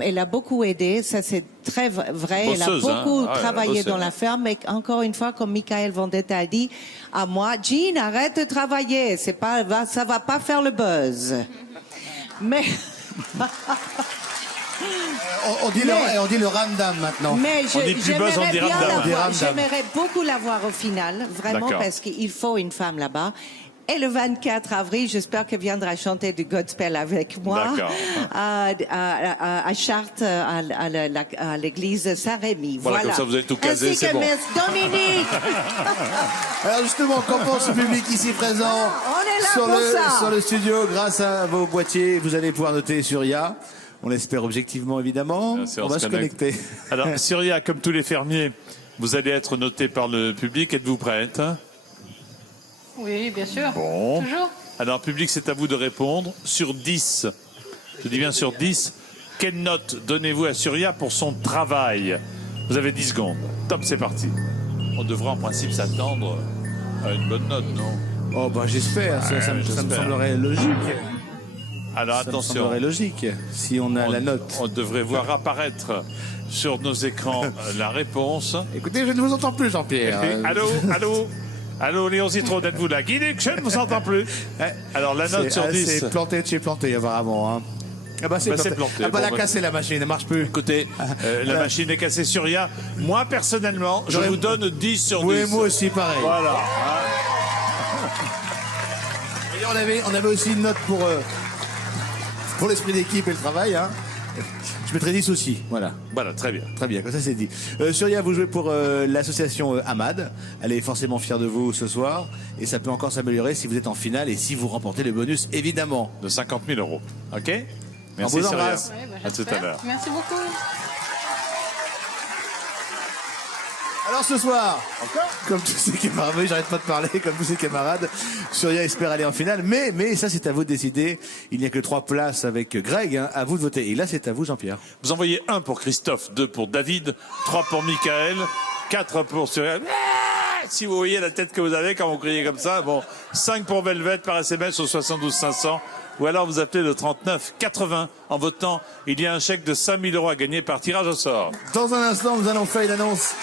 Elle a beaucoup aidé. Ça, c'est très vrai. Elle a Bosseuse, beaucoup hein. Ah ouais, travaillé bosseuse. dans la ferme. Mais encore une fois, comme Michael Vendetta a dit à moi, Jean, arrête de travailler. Ça va pas faire le buzz. Mais... On dit le ramdam maintenant. Mais ramdam. j'aimerais beaucoup la voir au final, vraiment, D'accord. parce qu'il faut une femme là-bas. Et le 24 avril, j'espère qu'elle viendra chanter du Godspell avec moi D'accord. à Chartres, à l'église Saint-Rémy. Voilà, comme ça, vous avez tout casé, Ainsi c'est que bon. Miss Dominique. Alors justement, qu'en pense le public ici présent On est là sur pour ça. sur le studio, grâce à vos boîtiers, vous allez pouvoir noter Surya. On l'espère objectivement, évidemment. On va se connecter. Alors, Surya, comme tous les fermiers, vous allez être noté par le public. Êtes-vous prête? Oui, bien sûr. Bon. Toujours. Alors, public, c'est à vous de répondre. Sur 10, je dis bien sur 10, quelle note donnez-vous à Surya pour son travail? Vous avez 10 secondes. Top, c'est parti. On devrait en principe s'attendre à une bonne note, non? Oh, bah j'espère. Ça me semblerait logique. Alors, Ça me attention. semblerait logique, si on a la note. On devrait voir apparaître sur nos écrans la réponse. Écoutez, je ne vous entends plus, Jean-Pierre. Allô, Léon Zitron, êtes-vous là? Guy Duc, je ne vous entends plus. Alors, la note sur 10. C'est planté de chez planté, apparemment. Hein. Ah bah c'est planté. Ah bah, elle a cassé la machine, elle ne marche plus. Écoutez, la machine est cassée sur IA. Moi, personnellement, je vous donne 10 sur 10. Oui, moi aussi, pareil. Voilà. Et on avait aussi une note pour l'esprit d'équipe et le travail. Hein. Je mettrai 10 aussi. Voilà. Voilà, très bien. Très bien, comme ça c'est dit. Surya, vous jouez pour l'association Ahmad. Elle est forcément fière de vous ce soir. Et ça peut encore s'améliorer si vous êtes en finale et si vous remportez le bonus, évidemment. De 50 000 €. OK? Merci, On vous Surya. embrasse. Oui, À tout à l'heure. Merci beaucoup. Alors ce soir, comme tous ses camarades, oui, j'arrête pas de parler, comme tous ses camarades, Surya espère aller en finale, mais ça c'est à vous de décider. Il n'y a que 3 places avec Greg, hein, à vous de voter. Et là c'est à vous, Jean-Pierre. Vous envoyez 1 pour Christophe, 2 pour David, 3 pour Michael, 4 pour Surya. Si vous voyez la tête que vous avez quand vous criez comme ça, bon, 5 pour Velvet par SMS au 72 500. Ou alors vous appelez le 39 80 en votant. Il y a un chèque de 5 000 € à gagner par tirage au sort. Dans un instant, nous allons faire une annonce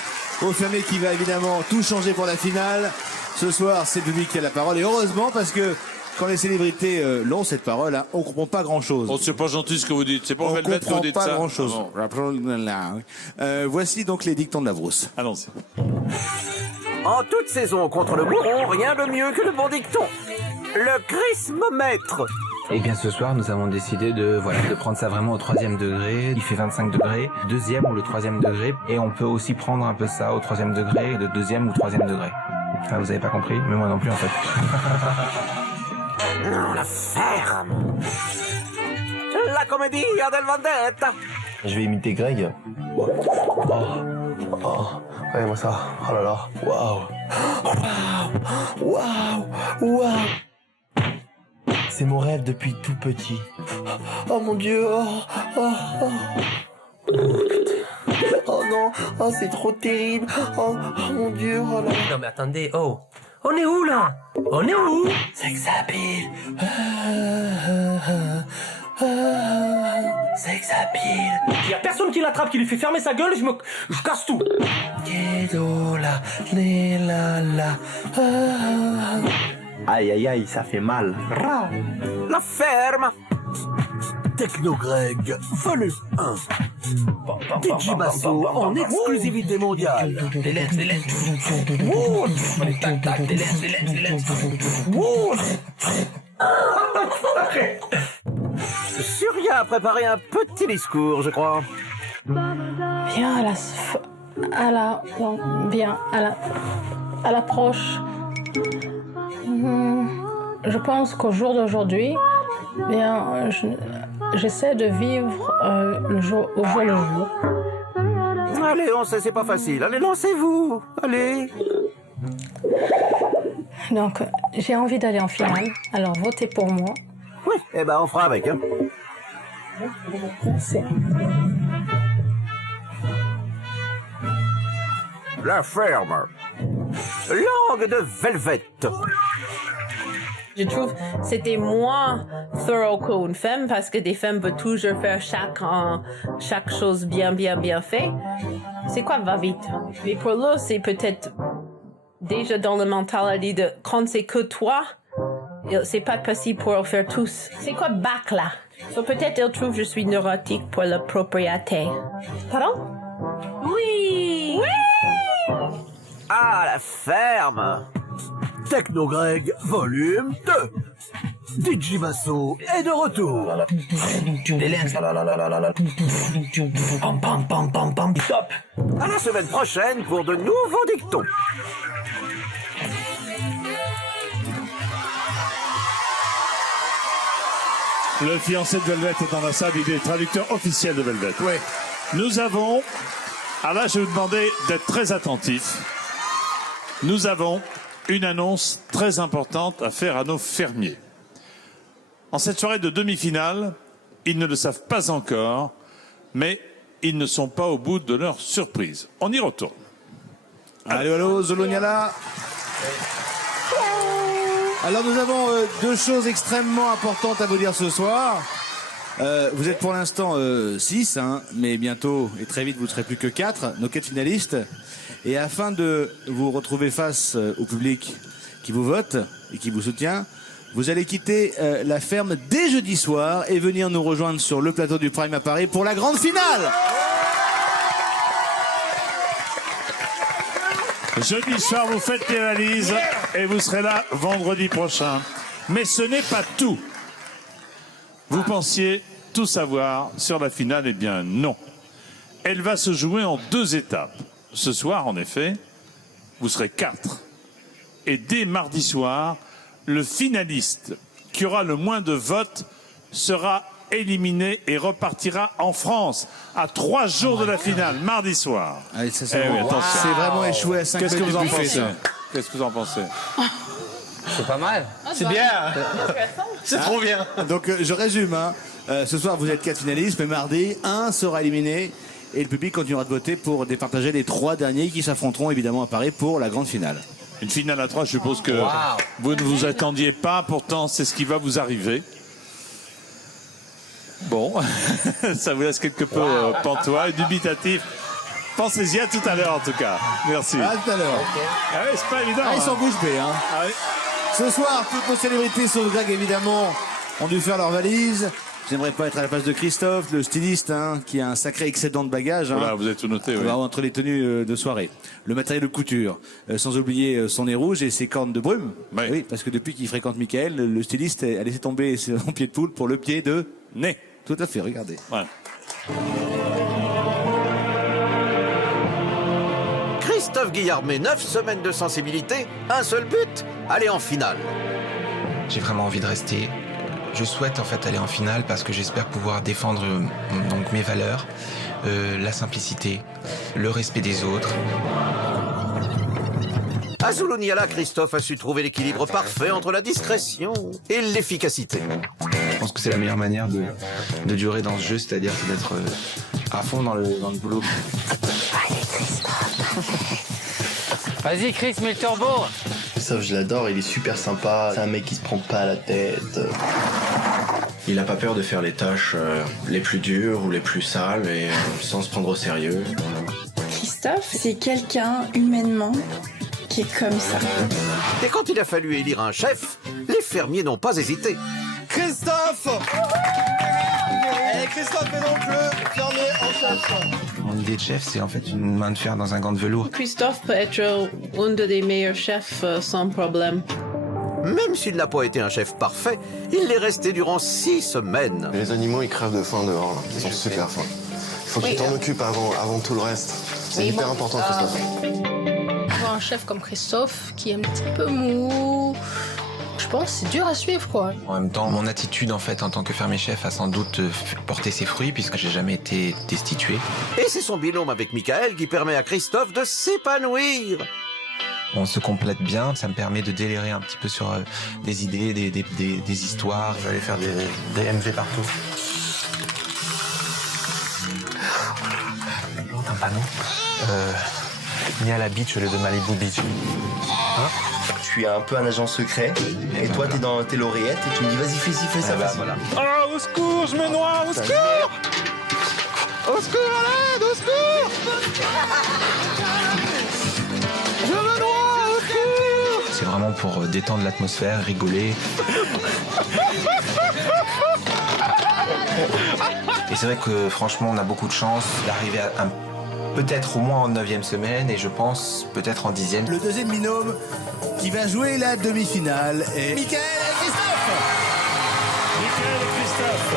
au fermier qui va évidemment tout changer pour la finale. Ce soir, c'est le public qui a la parole. Et heureusement, parce que quand les célébrités l'ont cette parole, hein, on ne comprend pas grand-chose. Oh, c'est pas gentil ce que vous dites. C'est pour Velvet que vous dites ça. On ne comprend pas grand-chose. Ah bon. Voici donc les dictons de la brousse. Allons-y. En toute saison contre le bourron, rien de mieux que le bon dicton. Le chrismomètre. Eh bien ce soir nous avons décidé de prendre ça vraiment au 3e degré. Il fait 25 degrés, 2e ou le 3e degré. Et on peut aussi prendre un peu ça au 3e degré et le 2e ou 3e degré. Ah, vous avez pas compris? Mais moi non plus en fait. Non, la ferme. La comédie del Vendetta. Je vais imiter Greg. Regardez-moi ça. Oh là là. Waouh. C'est mon rêve depuis tout petit. Oh mon Dieu. Oh non. Oh, c'est trop terrible. Oh mon Dieu. Oh là. Non mais attendez, oh. On est où là? On est où? Sexapile. Sexapile. Il y a personne qui l'attrape, qui lui fait fermer sa gueule, je casse tout. Aïe aïe aïe, ça fait mal. La ferme. Techno-Greg, volume 1. DJ Basso en exclusivité mondiale. Surya a préparé un petit discours, je crois. Bien à l'approche. Je pense qu'au jour d'aujourd'hui, bien, j'essaie de vivre au jour le jour. Allez, on sait, c'est pas facile. Allez, lancez-vous. Allez. Donc, j'ai envie d'aller en finale. Alors, votez pour moi. Oui, eh ben, on fera avec. Hein. Merci. la ferme. Langue de Velvet. Je trouve que c'était moins thorough qu'une femme parce que des femmes peuvent toujours faire chaque chose bien fait. C'est quoi va vite? Mais pour l'autre, c'est peut-être déjà dans la mentalité de quand c'est que toi, c'est pas possible pour faire tous. C'est quoi bac là? So, peut-être elle trouve que je suis neurotique pour la propriété. Pardon? Oui! Oui! Ah, la ferme. Techno Greg, volume 2. DJ Basso est de retour. Top. À la semaine prochaine pour de nouveaux dictons. Le fiancé de Velvet est dans la salle, il est traducteur officiel de Velvet. Oui. Nous avons, alors là je vais vous demander d'être très attentifs. Nous avons une annonce très importante à faire à nos fermiers. En cette soirée de demi-finale, ils ne le savent pas encore, mais ils ne sont pas au bout de leur surprise. On y retourne. Allô, allô, Zoloniala. Alors nous avons deux choses extrêmement importantes à vous dire ce soir. Vous êtes pour l'instant 6, hein, mais bientôt et très vite vous ne serez plus que 4, nos 4 finalistes. Et afin de vous retrouver face au public qui vous vote et qui vous soutient, vous allez quitter la ferme dès jeudi soir et venir nous rejoindre sur le plateau du Prime à Paris pour la grande finale. Jeudi soir, vous faites les valises et vous serez là vendredi prochain. Mais ce n'est pas tout. Vous pensiez tout savoir sur la finale, eh bien non. Elle va se jouer en 2 étapes. Ce soir, en effet, vous serez 4. Et dès mardi soir, le finaliste qui aura le moins de votes sera éliminé et repartira en France à 3 jours de la finale, mardi soir. Allez, ça, c'est c'est vraiment échoué à 5 Qu'est-ce que mètres vous en du buffet, pensez? ça. Qu'est-ce que vous en pensez? C'est pas mal. C'est bien. C'est trop bien. Donc je résume, hein. Ce soir vous êtes 4 finalistes, mais mardi, 1 sera éliminé et le public continuera de voter pour départager les 3 derniers qui s'affronteront évidemment à Paris pour la grande finale. Une finale à 3, je suppose que vous ne vous attendiez pas, pourtant c'est ce qui va vous arriver. Bon, ça vous laisse quelque peu pantois et dubitatif. Pensez-y à tout à l'heure en tout cas. Merci. À tout à l'heure. Ah oui, c'est pas évident. Ah, ils sont bouche bée, hein. Ah oui. Ce soir, toutes nos célébrités, sauf Greg évidemment, ont dû faire leurs valises. J'aimerais pas être à la place de Christophe, le styliste, hein, qui a un sacré excédent de bagages. Hein. Voilà, vous avez tout noté, oui. Entre les tenues de soirée, le matériel de couture, sans oublier son nez rouge et ses cornes de brume. Oui, parce que depuis qu'il fréquente Michael, le styliste a laissé tomber son pied de poule pour le pied de nez. Tout à fait, regardez. Voilà. Christophe Guillarmet, 9 semaines de sensibilité, un seul but, aller en finale. J'ai vraiment envie de rester. Je souhaite en fait aller en finale parce que j'espère pouvoir défendre donc mes valeurs, la simplicité, le respect des autres. À Zulu-Nyala, Christophe a su trouver l'équilibre parfait entre la discrétion et l'efficacité. Je pense que c'est la meilleure manière de durer dans ce jeu, c'est-à-dire d'être à fond dans le boulot. Allez, Christophe. Vas-y, Chris, mets le turbo. Christophe, je l'adore, il est super sympa. C'est un mec qui se prend pas à la tête. Il n'a pas peur de faire les tâches les plus dures ou les plus sales et sans se prendre au sérieux. Christophe, c'est quelqu'un humainement qui est comme ça. Et quand il a fallu élire un chef, les fermiers n'ont pas hésité. Christophe Christophe est donc le fermier en chef. Mon idée de chef, c'est en fait une main de fer dans un gant de velours. Christophe peut être un des meilleurs chefs sans problème. Même s'il n'a pas été un chef parfait, il l'est resté durant 6 semaines. Les animaux, ils crèvent de faim dehors, là. Ils ont super faim. Il faut que tu t'en occupes avant tout le reste. C'est hyper important, Christophe. Avoir un chef comme Christophe qui est un petit peu mou, je pense que c'est dur à suivre, quoi. En même temps, mon attitude en fait en tant que fermier-chef a sans doute porté ses fruits puisque j'ai jamais été destitué. Et c'est son binôme avec Michael qui permet à Christophe de s'épanouir. On se complète bien, ça me permet de délirer un petit peu sur des idées, des histoires. Je vais aller faire des MV partout. Un panneau. ni à la beach au lieu de Malibu Beach. Hein? Je suis un peu un agent secret, et toi t'es dans tes lauréates, et tu me dis vas-y fais ça, vas-y. Voilà. Oh, au secours, je me noie, au secours! Au secours, à l'aide, au secours! Je me noie, au secours! C'est vraiment pour détendre l'atmosphère, rigoler. Et c'est vrai que franchement, on a beaucoup de chance d'arriver à peut-être au moins en 9e semaine et je pense peut-être en 10e. Le deuxième binôme qui va jouer la demi-finale est Mickaël et Christophe. Mickaël et Christophe.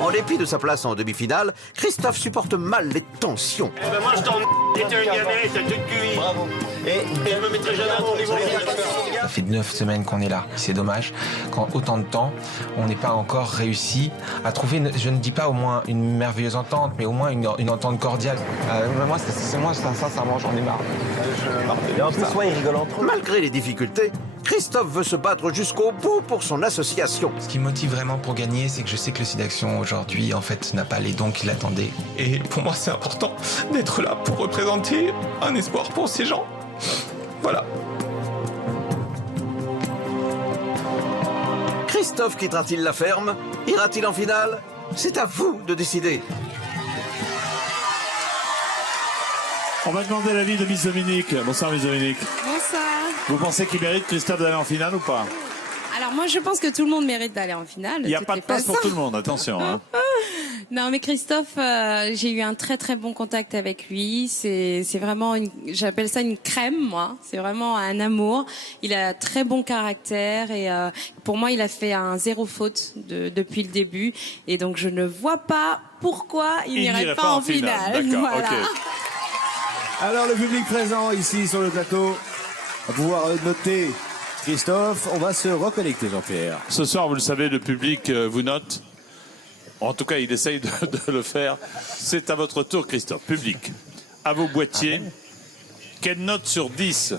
En dépit de sa place en demi-finale, Christophe supporte mal les tensions. Eh ben moi je t'en t'es un gamin, t'as toute cuit. Bravo. Et je me mettrai jamais à ton niveau. Ça fait 9 semaines qu'on est là. C'est dommage qu'en autant de temps, on n'ait pas encore réussi à trouver, je ne dis pas au moins une merveilleuse entente, mais au moins une entente cordiale. Moi, sincèrement, j'en ai marre. Et en plus, ouais, ils rigolent entre eux. Malgré les difficultés, Christophe veut se battre jusqu'au bout pour son association. Ce qui me motive vraiment pour gagner, c'est que je sais que le SIDAction aujourd'hui, en fait, n'a pas les dons qu'il attendait. Et pour moi, c'est important d'être là pour représenter un espoir pour ces gens. Voilà. Christophe quittera-t-il la ferme? Ira-t-il en finale? C'est à vous de décider. On va demander l'avis de Miss Dominique. Bonsoir Miss Dominique. Bonsoir. Vous pensez qu'il mérite Christophe d'aller en finale ou pas? Alors moi je pense que tout le monde mérite d'aller en finale. Il n'y a pas de place pour tout le monde, attention. Hein. Non mais Christophe, j'ai eu un très très bon contact avec lui. C'est vraiment, j'appelle ça une crème moi. C'est vraiment un amour. Il a très bon caractère et pour moi il a fait un 0 faute depuis le début. Et donc je ne vois pas pourquoi il n'irait pas en finale. D'accord, voilà. ok. Alors le public présent ici sur le plateau va pouvoir noter Christophe. On va se reconnecter Jean-Pierre. Ce soir, vous le savez, le public vous note. En tout cas, il essaye de le faire. C'est à votre tour, Christophe. Public, à vos boîtiers. Quelle note sur 10?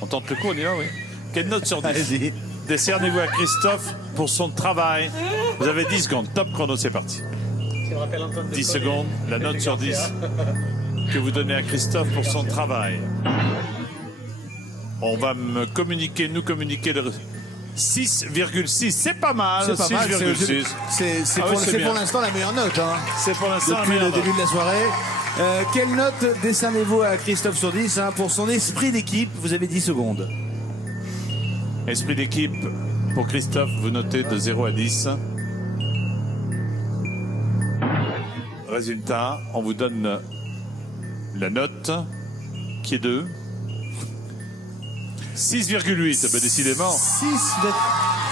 On tente le coup, on y va, oui. Quelle note sur 10 Allez-y. Décernez-vous à Christophe pour son travail. Vous avez 10 secondes. Top chrono, c'est parti. 10 secondes, la note sur 10 que vous donnez à Christophe pour son travail. On va nous communiquer le 6,6. C'est pas mal. C'est pas mal. 6,6. C'est pour l'instant la meilleure note. Hein. C'est pour l'instant la Depuis meilleure le début de la soirée. Quelle note décernez-vous à Christophe sur 10 pour son esprit d'équipe? Vous avez 10 secondes. Esprit d'équipe pour Christophe, vous notez de 0 à 10. Résultat, on vous donne la note qui est de 6,8. Ben, décidément. 6.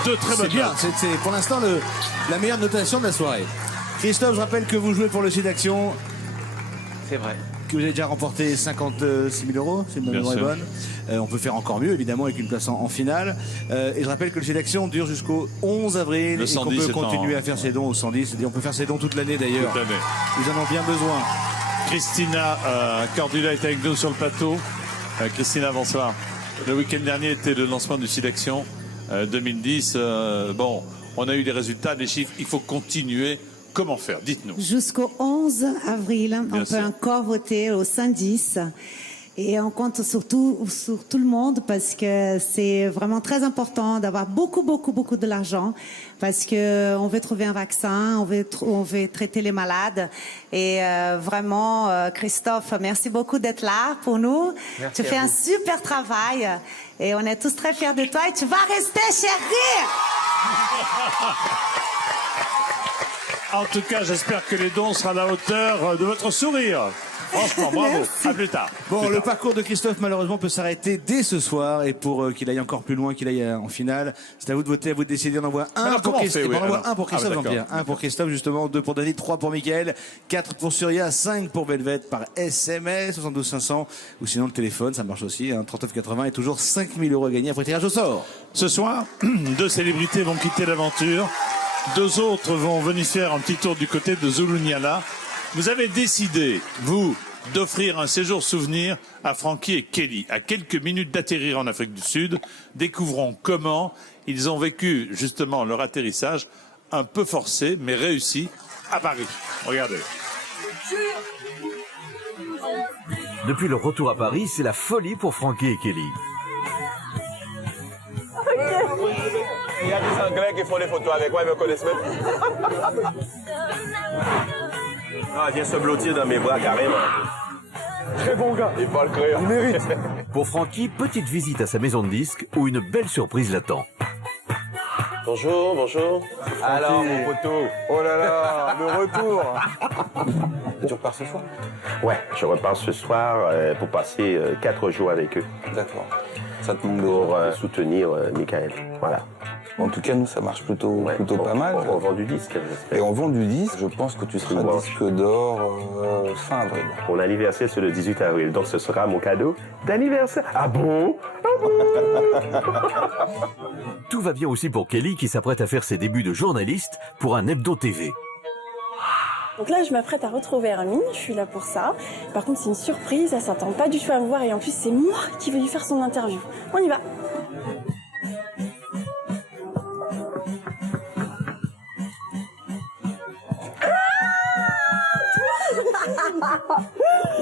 Deux très bonnes bien. notes. C'est pour l'instant la meilleure notation de la soirée. Christophe, je rappelle que vous jouez pour le SIDAction. C'est vrai. Que vous avez déjà remporté 56 000 euros, si ma mémoire est bonne. On peut faire encore mieux, évidemment, avec une place en finale. Et je rappelle que le SIDAction dure jusqu'au 11 avril et qu'on peut continuer à faire ses dons au 110. Et on peut faire ses dons toute l'année, d'ailleurs. Toute l'année. Ils en ont bien besoin. Christina Cordula est avec nous sur le plateau. Christina, bonsoir. Le week-end dernier était le lancement du SIDAction 2010. Bon, on a eu les résultats, les chiffres. Il faut continuer. Comment faire? Dites-nous. Jusqu'au 11 avril, Bien on sûr. peut encore voter au 110. Et on compte surtout sur tout le monde parce que c'est vraiment très important d'avoir beaucoup de l'argent parce que on veut trouver un vaccin, on veut traiter les malades. Et vraiment, Christophe, merci beaucoup d'être là pour nous. Merci tu fais à un vous. super travail et on est tous très fiers de toi et tu vas rester, chérie. En tout cas, j'espère que les dons seront à la hauteur de votre sourire. Franchement, bravo. Merci. À plus tard. Bon, Plus le tard. parcours de Christophe, malheureusement, peut s'arrêter dès ce soir. Et pour qu'il aille encore plus loin, qu'il aille en finale, c'est à vous de voter, à vous de décider. On envoie un Alors, pour comment on Christophe. fait, oui, On envoie alors un pour Christophe, Ah, bah, Jean-Pierre. Un pour Christophe, justement. 2 pour David, 3 pour Mickaël, 4 pour Surya, 5 pour Velvet par SMS, 72 500. Ou sinon, le téléphone, ça marche aussi. 39 80 et toujours 5 000 euros à gagner après tirage au sort. Ce soir, 2 célébrités vont quitter l'aventure. 2 autres vont venir faire un petit tour du côté de Zulunyala. Vous avez décidé, vous, d'offrir un séjour souvenir à Frankie et Kelly. À quelques minutes d'atterrir en Afrique du Sud, découvrons comment ils ont vécu justement leur atterrissage un peu forcé, mais réussi à Paris. Regardez. Depuis leur retour à Paris, c'est la folie pour Frankie et Kelly. Il y a des Anglais qui font des photos avec moi, ils me connaissent même. Ah, viens se blottir dans mes bras carrément. Très bon gars. Il faut le créer. Il mérite. Pour Frankie, petite visite à sa maison de disques où une belle surprise l'attend. Bonjour, bonjour. Alors, mon poteau. Oh là là, le retour. Tu repars ce soir? Ouais, je repars ce soir pour passer 4 jours avec eux. D'accord. Ça te manque pour soutenir Michael. Voilà. En tout cas, nous, ça marche plutôt pas mal. On vend du disque. Et on vend du disque. Je pense que tu seras disque d'or fin avril. Mon anniversaire, c'est le 18 avril. Donc, ce sera mon cadeau d'anniversaire. Ah bon? Tout va bien aussi pour Kelly qui s'apprête à faire ses débuts de journaliste pour un hebdo TV. Donc là, je m'apprête à retrouver Hermine, je suis là pour ça. Par contre, c'est une surprise, elle s'attend pas du tout à me voir et en plus, c'est moi qui vais lui faire son interview. On y va.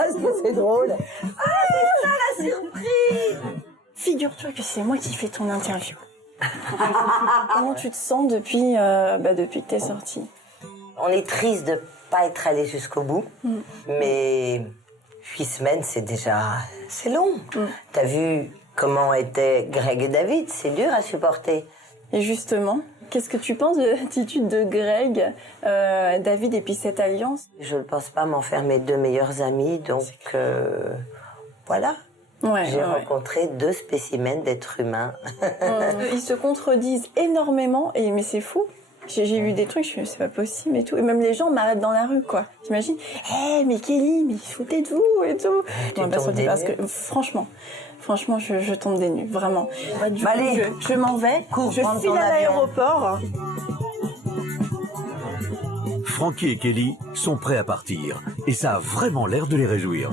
Est-ce que c'est drôle? Ah, c'est ça la surprise! Figure-toi que c'est moi qui fais ton interview. Comment tu te sens depuis que t'es sortie? On est triste de pas être allé jusqu'au bout, mais 8 semaines, c'est long. T'as vu comment étaient Greg et David, c'est dur à supporter. Et justement, qu'est-ce que tu penses de l'attitude de Greg, David et puis cette alliance? Je ne pense pas m'en faire mes 2 meilleurs amis, donc voilà. J'ai rencontré 2 spécimens d'êtres humains. Ils se contredisent énormément, mais c'est fou. J'ai vu des trucs, je me suis dit, c'est pas possible et tout. Et même les gens m'arrêtent dans la rue, quoi. T'imagines? Mais Kelly, mais foutez de vous et tout. Parce que franchement, je tombe des nues, vraiment. Allez, je m'en vais, je file à l'aéroport. Frankie et Kelly sont prêts à partir et ça a vraiment l'air de les réjouir.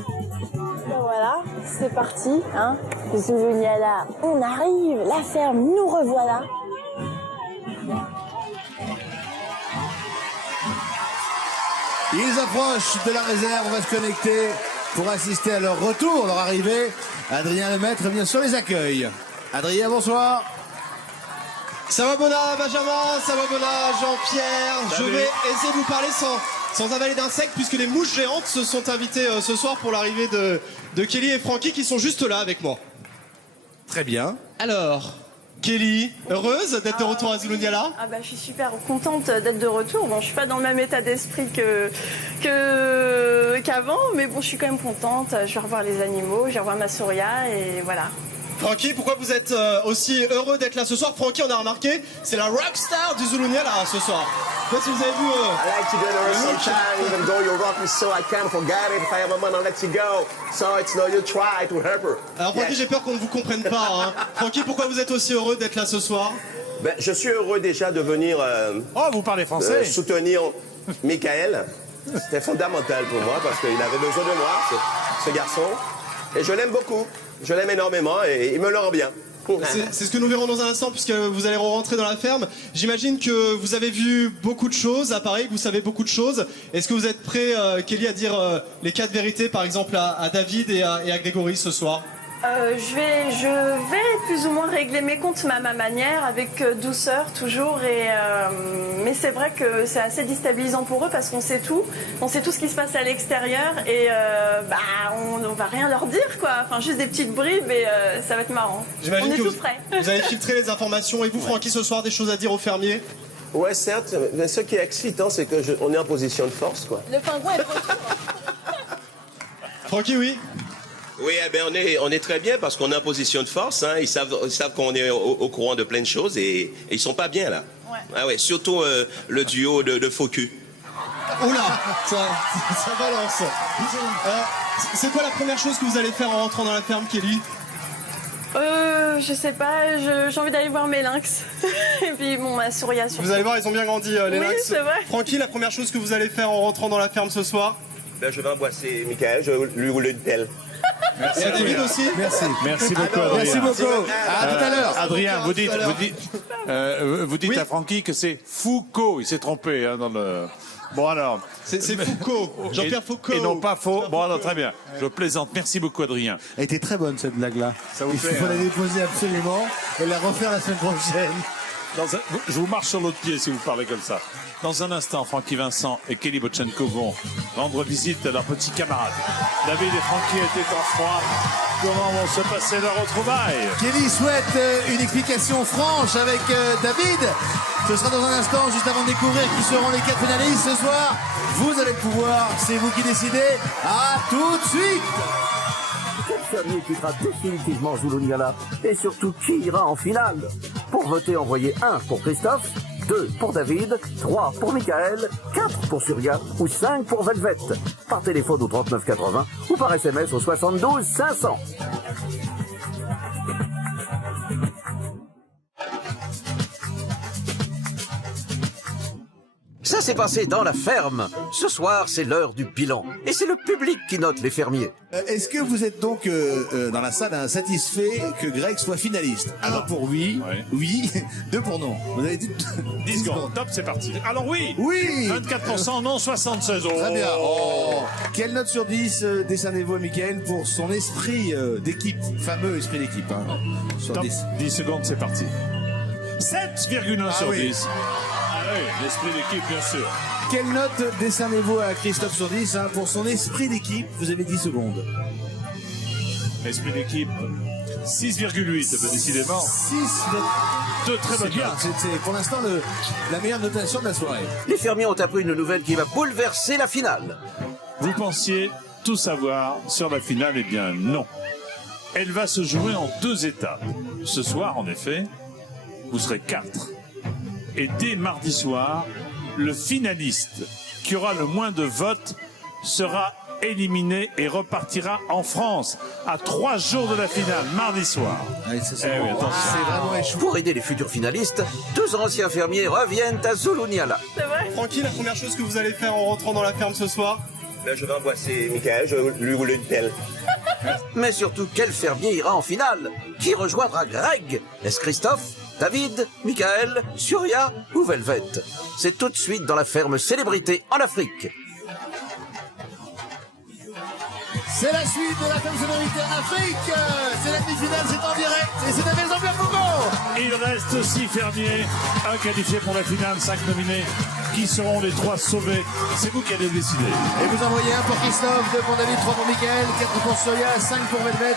Voilà, c'est parti, hein. Zulunyala, on arrive, la ferme, nous revoilà. Ils approchent de la réserve, on va se connecter pour assister à leur retour, leur arrivée. Adrien Lemaître, bien sûr, les accueille. Adrien, bonsoir. Ça va Bona, Benjamin, ça va Bona, Jean-Pierre. Je vais essayer de vous parler sans avaler d'insectes puisque les mouches géantes se sont invitées ce soir pour l'arrivée de Kelly et Frankie qui sont juste là avec moi. Très bien. Alors, Kelly, heureuse d'être de retour à Zulunyala? Je suis super contente d'être de retour. Bon, je suis pas dans le même état d'esprit qu'avant, mais bon, je suis quand même contente. Je vais revoir les animaux, je vais revoir ma Souria et voilà. Frankie, pourquoi vous êtes aussi heureux d'être là ce soir? Frankie, on a remarqué, c'est la rockstar du Zulunyala ce soir. Je sais pas si vous avez vu... I like to go to rest sometime, even though you're rocking so I can't forget it. If I have a man, I'll let you go. So it's no you try to help her. Alors Frankie, j'ai peur qu'on ne vous comprenne pas. Hein. Frankie, pourquoi vous êtes aussi heureux d'être là ce soir? Je suis heureux déjà de venir vous parlez français. Soutenir Michael. C'était fondamental pour moi parce qu'il avait besoin de moi, ce garçon. Et je l'aime beaucoup. Je l'aime énormément et il me le rend bien. C'est ce que nous verrons dans un instant puisque vous allez rentrer dans la ferme. J'imagine que vous avez vu beaucoup de choses, à Paris, que vous savez beaucoup de choses. Est-ce que vous êtes prêt, Kelly, à dire les 4 vérités, par exemple, à David et à Grégory ce soir? Je vais plus ou moins régler mes comptes à ma manière, avec douceur toujours. Mais c'est vrai que c'est assez déstabilisant pour eux parce qu'on sait tout. On sait tout ce qui se passe à l'extérieur et on va rien leur dire, quoi. Enfin, juste des petites bribes et ça va être marrant. J'imagine on est que tous prêts. Vous avez filtré les informations. Et vous, Francky, ce soir, des choses à dire aux fermiers? Ouais, certes. Mais ce qui est excitant, c'est qu'on est en position de force, quoi. Le pingouin est de retour. Francky, oui. Oui, on est très bien parce qu'on est en position de force. Hein. Ils savent qu'on est au courant de plein de choses et ils sont pas bien là. Ouais. Ah ouais, surtout le duo de faux cul. Oula, ça balance. C'est quoi la première chose que vous allez faire en rentrant dans la ferme, Kelly? Je sais pas, j'ai envie d'aller voir mes lynx. Et puis ma Souria surtout. Vous allez voir, ils ont bien grandi, les lynx. Oui, c'est vrai. Francky, la première chose que vous allez faire en rentrant dans la ferme ce soir? Je vais embrasser Michael, je vais lui rouler une pelle. Merci à David aussi. Merci beaucoup, Adrien. Merci beaucoup. À tout à l'heure. Adrien, vous dites à Francky que c'est Foucault. Il s'est trompé dans Bon alors. C'est Foucault, Jean-Pierre Foucault. Et non pas faux. Bon alors très bien. Je plaisante. Merci beaucoup Adrien. Elle était très bonne cette blague-là. Ça vous Il plaît, faut hein? la déposer absolument et la refaire la semaine prochaine. Je vous marche sur l'autre pied si vous parlez comme ça. Dans un instant, Francky Vincent et Kelly Botchenko vont rendre visite à leurs petits camarades. David et Francky étaient en froid. Comment vont se passer leurs retrouvailles? Kelly souhaite une explication franche avec David. Ce sera dans un instant, juste avant de découvrir qui seront les 4 finalistes ce soir. Vous avez le pouvoir, c'est vous qui décidez. À tout de suite. Quel fermier quittera définitivement Zulunyala? Et surtout, qui ira en finale? Pour voter, envoyez 1 pour Christophe, 2 pour David, 3 pour Michael, 4 pour Surya ou 5 pour Velvet. Par téléphone au 3980 ou par SMS au 72 500. Ça s'est passé dans la ferme. Ce soir, c'est l'heure du bilan. Et c'est le public qui note les fermiers. Est-ce que vous êtes donc dans la salle satisfait que Greg soit finaliste? Alors pour oui, oui, 2 pour non. Vous avez dit 10 secondes, top, c'est parti. Alors oui. Oui. 24% non, 76 euros. Très bien. Oh. Quelle note sur 10 décernez-vous à Mickaël pour son esprit d'équipe, fameux esprit d'équipe sur Top, 10. 10 secondes, c'est parti. 7,1 sur oui. 10. Ah oui, l'esprit d'équipe, bien sûr. Quelle note décernez-vous à Christophe sur 10 pour son esprit d'équipe? Vous avez 10 secondes. Esprit d'équipe, 6,8, décidément. 6. De très bonnes C'est bien, notes. c'est pour l'instant la meilleure notation de la soirée. Les fermiers ont appris une nouvelle qui va bouleverser la finale. Vous pensiez tout savoir sur la finale? Eh bien non. Elle va se jouer en 2 étapes. Ce soir, en effet, vous serez 4. Et dès mardi soir, le finaliste qui aura le moins de votes sera éliminé et repartira en France à 3 jours de la finale, mardi soir. C'est vraiment échoué. Pour aider les futurs finalistes, 2 anciens fermiers reviennent à Zulunyala. C'est vrai. Francky, la première chose que vous allez faire en rentrant dans la ferme ce soir? Là, je vais embrasser Michael, je vais lui rouler une pelle. Mais surtout, quel fermier ira en finale? Qui rejoindra Greg? Est-ce Christophe, David, Michael, Surya ou Velvet? C'est tout de suite dans la ferme Célébrité en Afrique. C'est la suite de la ferme Célébrité en Afrique. C'est la demi-finale, c'est en direct. Et c'est avec Jean-Pierre Foucault. Il reste 6 fermiers, 1 qualifié pour la finale, 5 nominés. Qui seront les 3 sauvés? C'est vous qui allez décider. Et vous envoyez 1 pour Christophe, 2 pour David, 3 pour Michael, 4 pour Soya, 5 pour Velvet.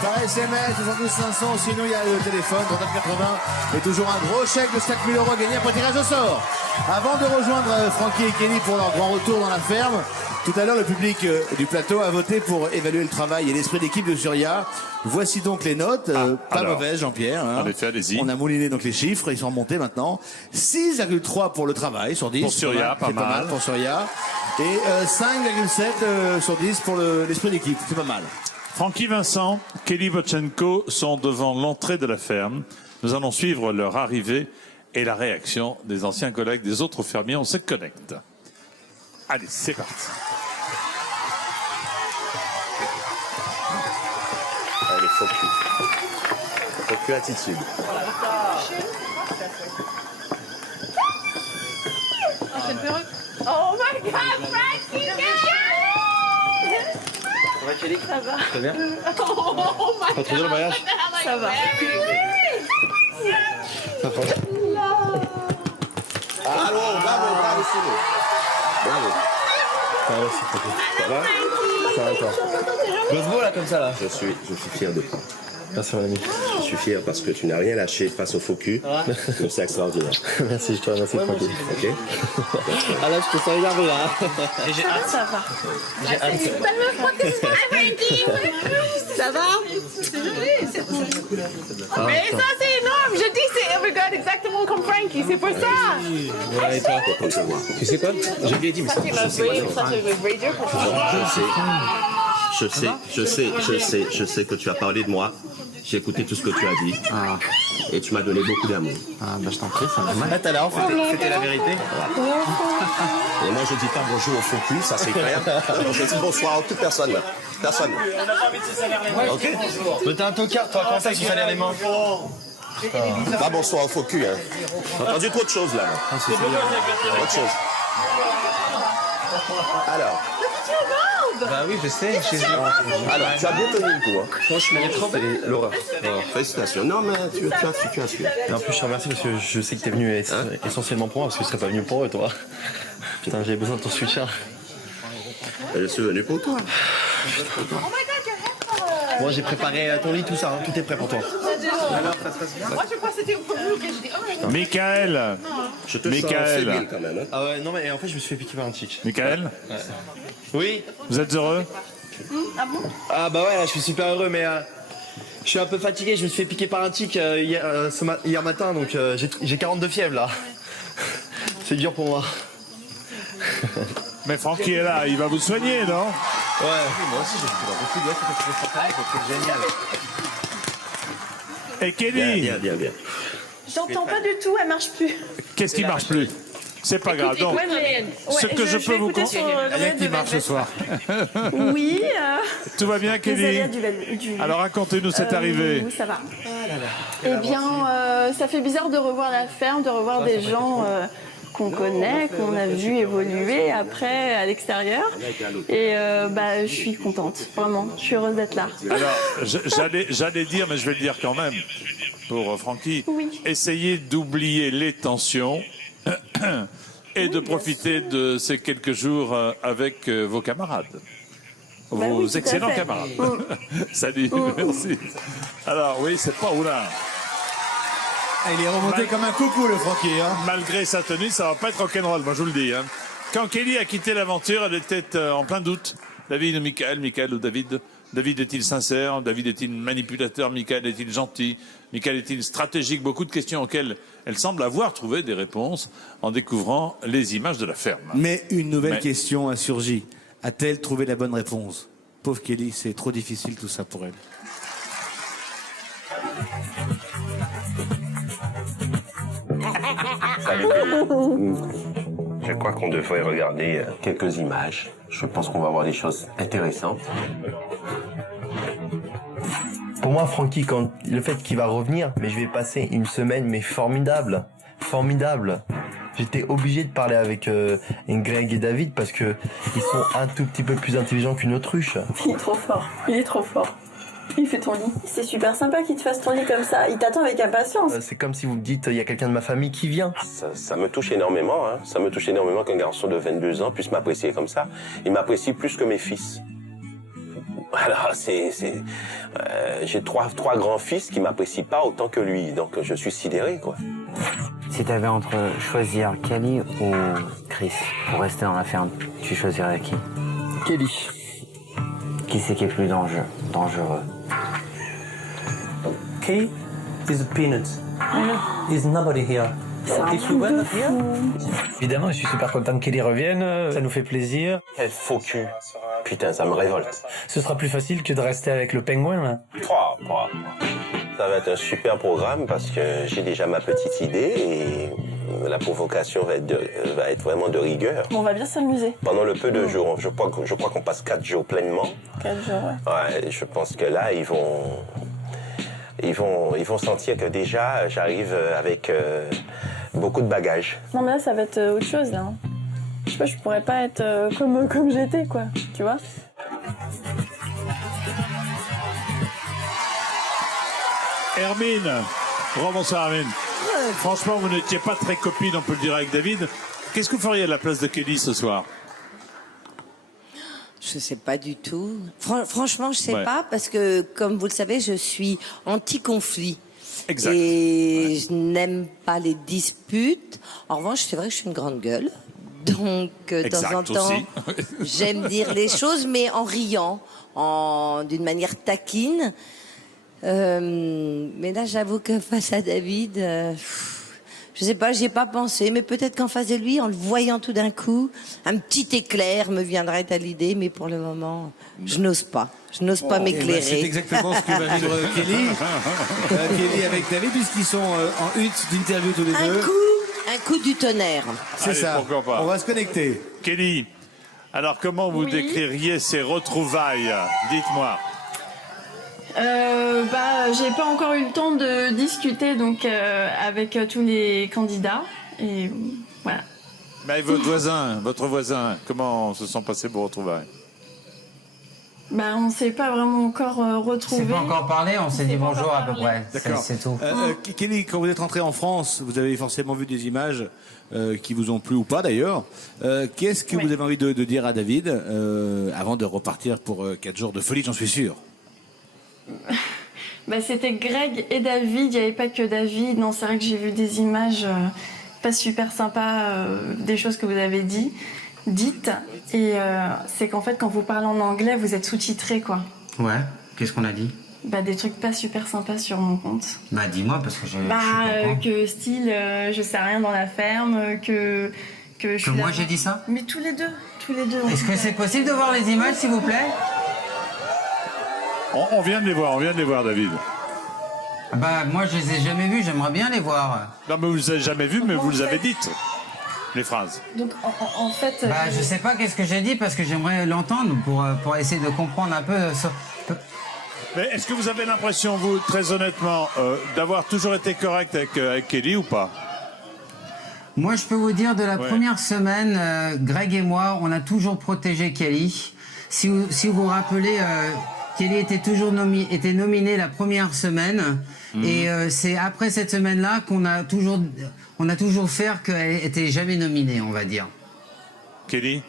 Par SMS, 72 500. Sinon, il y a le téléphone, 3980. Et toujours un gros chèque de 5000 € à gagner après tirage au sort. Avant de rejoindre Francky et Kelly pour leur grand retour dans la ferme, tout à l'heure, le public du plateau a voté pour évaluer le travail et l'esprit d'équipe de Surya. Voici donc les notes. Pas mauvaises, Jean-Pierre. En effet, allez-y. On a mouliné donc les chiffres, ils sont remontés maintenant. 6,3 pour le travail sur 10. Pour Surya, pas mal. Pour Surya. Et 5,7 sur 10 pour l'esprit d'équipe. C'est pas mal. Francky Vincent, Kelly Botchenko sont devant l'entrée de la ferme. Nous allons suivre leur arrivée et la réaction des anciens collègues des autres fermiers. On se connecte. Allez, c'est parti. Allez, focus. Focus attitude. C'est une perruque. Oh my god, Frankie! Ça va, Kelly? Ça va. Très bien. Oh my Pas trop dur le voyage? Ça va. Bravo, c'est bon. Bravo. Ça va aussi, Francky. Ça va? Ça va, toi? Bosse beau, là, comme ça, là. Je suis fier de toi. Merci, mon ami. Je suis fier parce que tu n'as rien lâché face au faux cul. C'est extraordinaire. Merci, je te remercie, Francky. Ok. Ah là, je te sens énervé, là. Et j'ai hâte. Ça va. J'ai hâte. Ça va? C'est joli. Mais ça, c'est énorme. Je dis, c'est regarde exactement comme Frankie. C'est pour ça. Ouais, et toi? Tu sais quoi? J'ai bien dit, mais Ça, c'est le Raider pour Je sais que tu as parlé de moi. J'ai écouté tout ce que tu as dit. Et tu m'as donné beaucoup d'amour. Ah, bah je t'en prie, ça va mal. Ah, t'as l'air enfin. C'était la vérité. Et moi, je dis pas bonjour au faux cul, ça c'est clair. Je dis bonsoir à toute personne. Personne. On n'a pas envie de se salaire les mains. Ok. Mais t'es un tocard, toi. Comment ça, tu salaires les mains? Pas bonsoir au faux cul. Hein. J'ai entendu trop de choses là. C'est Autre chose. Alors. Bah oui, je sais. Alors, tu as bien tenu le coup. Hein. Franchement, c'est l'horreur. Félicitations. Non, mais tu as su. En plus, je te remercie parce que je sais que t'es venu essentiellement pour moi, parce que je serais pas venu pour eux, toi. Putain, j'avais besoin de ton soutien. Je suis venu pour toi. Moi, j'ai préparé ton lit, tout ça. Hein. Tout est prêt pour toi. Alors, ça se passe bien. Moi, je crois que c'était au premier que je dis. Michael. Je te sens fébrile quand même. Hein. Ah ouais, non, mais en fait, je me suis fait piquer par un chic. Michael. Ouais. Oui. Vous êtes heureux? Ah bon? Ah bah ouais, là, je suis super heureux, mais je suis un peu fatigué. Je me suis fait piquer par un tic hier matin, donc j'ai 42 fièvres là. C'est dur pour moi. Mais Francky est là, il va vous soigner, non? Ouais. Moi aussi, j'ai beaucoup de c'est génial. Et Kelly? Bien. J'entends pas du tout, elle marche plus. Qu'est-ce qui marche plus? C'est pas grave. Donc, ce que je peux vous conseiller, il y a qui marche ce soir. Oui. Tout va bien, Kelly? Alors racontez-nous cette arrivée. Oui, ça va. Eh bien, ça fait bizarre de revoir la ferme, de revoir des gens qu'on connaît, qu'on a vu évoluer après à l'extérieur. Et je suis contente, vraiment. Je suis heureuse d'être là. Alors, j'allais dire, mais je vais le dire quand même, pour Francky, essayez d'oublier les tensions et de profiter de ces quelques jours avec vos camarades. Vos excellents camarades. Salut, merci. Alors, oui, c'est pas oula. Il est remonté comme un coucou, le Francky. Hein. Malgré sa tenue, ça va pas être rock'n'roll, moi je vous le dis. Hein. Quand Kelly a quitté l'aventure, elle était en plein doute. David ou Michael ou David. David est-il sincère? David est-il manipulateur? Michael est-il gentil? Michael est-il stratégique? Beaucoup de questions auxquelles elle semble avoir trouvé des réponses en découvrant les images de la ferme. Mais une nouvelle question a surgi. A-t-elle trouvé la bonne réponse? Pauvre Kelly, c'est trop difficile tout ça pour elle. Salut. Je crois qu'on devrait regarder quelques images. Je pense qu'on va voir des choses intéressantes. Pour moi, Francky, le fait qu'il va revenir, mais je vais passer une semaine, mais formidable. J'étais obligé de parler avec Greg et David parce que ils sont un tout petit peu plus intelligents qu'une autruche. Il est trop fort. Il fait ton lit. C'est super sympa qu'il te fasse ton lit comme ça. Il t'attend avec impatience. C'est comme si vous me dites, il y a quelqu'un de ma famille qui vient. Ça me touche énormément. Hein. Ça me touche énormément qu'un garçon de 22 ans puisse m'apprécier comme ça. Il m'apprécie plus que mes fils. Alors, j'ai trois grands-fils qui m'apprécient pas autant que lui. Donc, je suis sidéré, quoi. Si tu avais entre choisir Kelly ou Chris pour rester dans la ferme, tu choisirais qui? Kelly. Qui c'est qui est plus dangereux? Kay is a peanut. There's nobody here. If you were not here. Évidemment, je suis super content que Kelly revienne. Ça nous fait plaisir. Quel faux cul. Putain, ça me révolte. Ce sera plus facile que de rester avec le pingouin, là. Ça va être un super programme parce que j'ai déjà ma petite idée et la provocation va être vraiment de rigueur. On va bien s'amuser. Pendant le peu de jours, je crois qu'on passe 4 jours pleinement. 4 jours, ouais. Ouais, je pense que là, ils vont sentir que déjà, j'arrive avec beaucoup de bagages. Non, mais là, ça va être autre chose, là. Je sais pas, je pourrais pas être comme j'étais, quoi. Tu vois? Hermine. Bonsoir, Hermine. Franchement, vous n'étiez pas très copine, on peut le dire, avec David. Qu'est-ce que vous feriez à la place de Kelly ce soir? Je sais pas du tout. Franchement, je sais pas, parce que, comme vous le savez, je suis anti-conflit. Exact. Et je n'aime pas les disputes. En revanche, c'est vrai que je suis une grande gueule. Donc, de temps en temps, j'aime dire les choses, mais en riant, d'une manière taquine. Mais là, j'avoue que face à David, je sais pas, j'y ai pas pensé, mais peut-être qu'en face de lui, en le voyant tout d'un coup, un petit éclair me viendrait à l'idée, mais pour le moment, je n'ose pas. Je n'ose pas m'éclairer. C'est exactement ce que va vivre Kelly. Kelly avec David, puisqu'ils sont en hutte d'interview tous les deux. Un coup du tonnerre. C'est ça. Pourquoi pas. On va se connecter. Kelly, alors comment vous décririez ces retrouvailles? Dites-moi. J'ai pas encore eu le temps de discuter donc avec tous les candidats et voilà. Mais votre voisin, comment se sont passés vos retrouvailles? Bah, on s'est pas vraiment encore retrouvés. On s'est pas encore parlé, on s'est dit bonjour à peu près. D'accord. C'est tout. Kelly, quand vous êtes rentré en France, vous avez forcément vu des images qui vous ont plu ou pas d'ailleurs. Qu'est-ce que vous avez envie de dire à David avant de repartir pour 4 jours de folie, j'en suis sûr? Bah, c'était Greg et David, il n'y avait pas que David. Non, c'est vrai que j'ai vu des images pas super sympas, des choses que vous avez dites. Et c'est qu'en fait, quand vous parlez en anglais, vous êtes sous-titré, quoi. Ouais, qu'est-ce qu'on a dit? Bah, des trucs pas super sympas sur mon compte. Bah, dis-moi, parce que je. Bah, je sais pas que style, je sais rien dans la ferme, que je suis moi là- j'ai dit ça? Mais tous les deux. Est-ce que c'est possible de voir les images, s'il vous plaît? On vient de les voir, David. Bah, moi je les ai jamais vus, j'aimerais bien les voir. Non, mais vous les avez jamais vus, mais vous les avez dites, les phrases. Donc, en fait... Bah, je sais pas qu'est-ce que j'ai dit parce que j'aimerais l'entendre pour essayer de comprendre un peu. Mais est-ce que vous avez l'impression, vous, très honnêtement, d'avoir toujours été correct avec Kelly ou pas? Moi, je peux vous dire, de la première semaine, Greg et moi, on a toujours protégé Kelly. Si vous vous rappelez, Kelly était nominée la première semaine. Et c'est après cette semaine-là qu'on a toujours fait qu'elle était jamais nominée, on va dire. Kelly?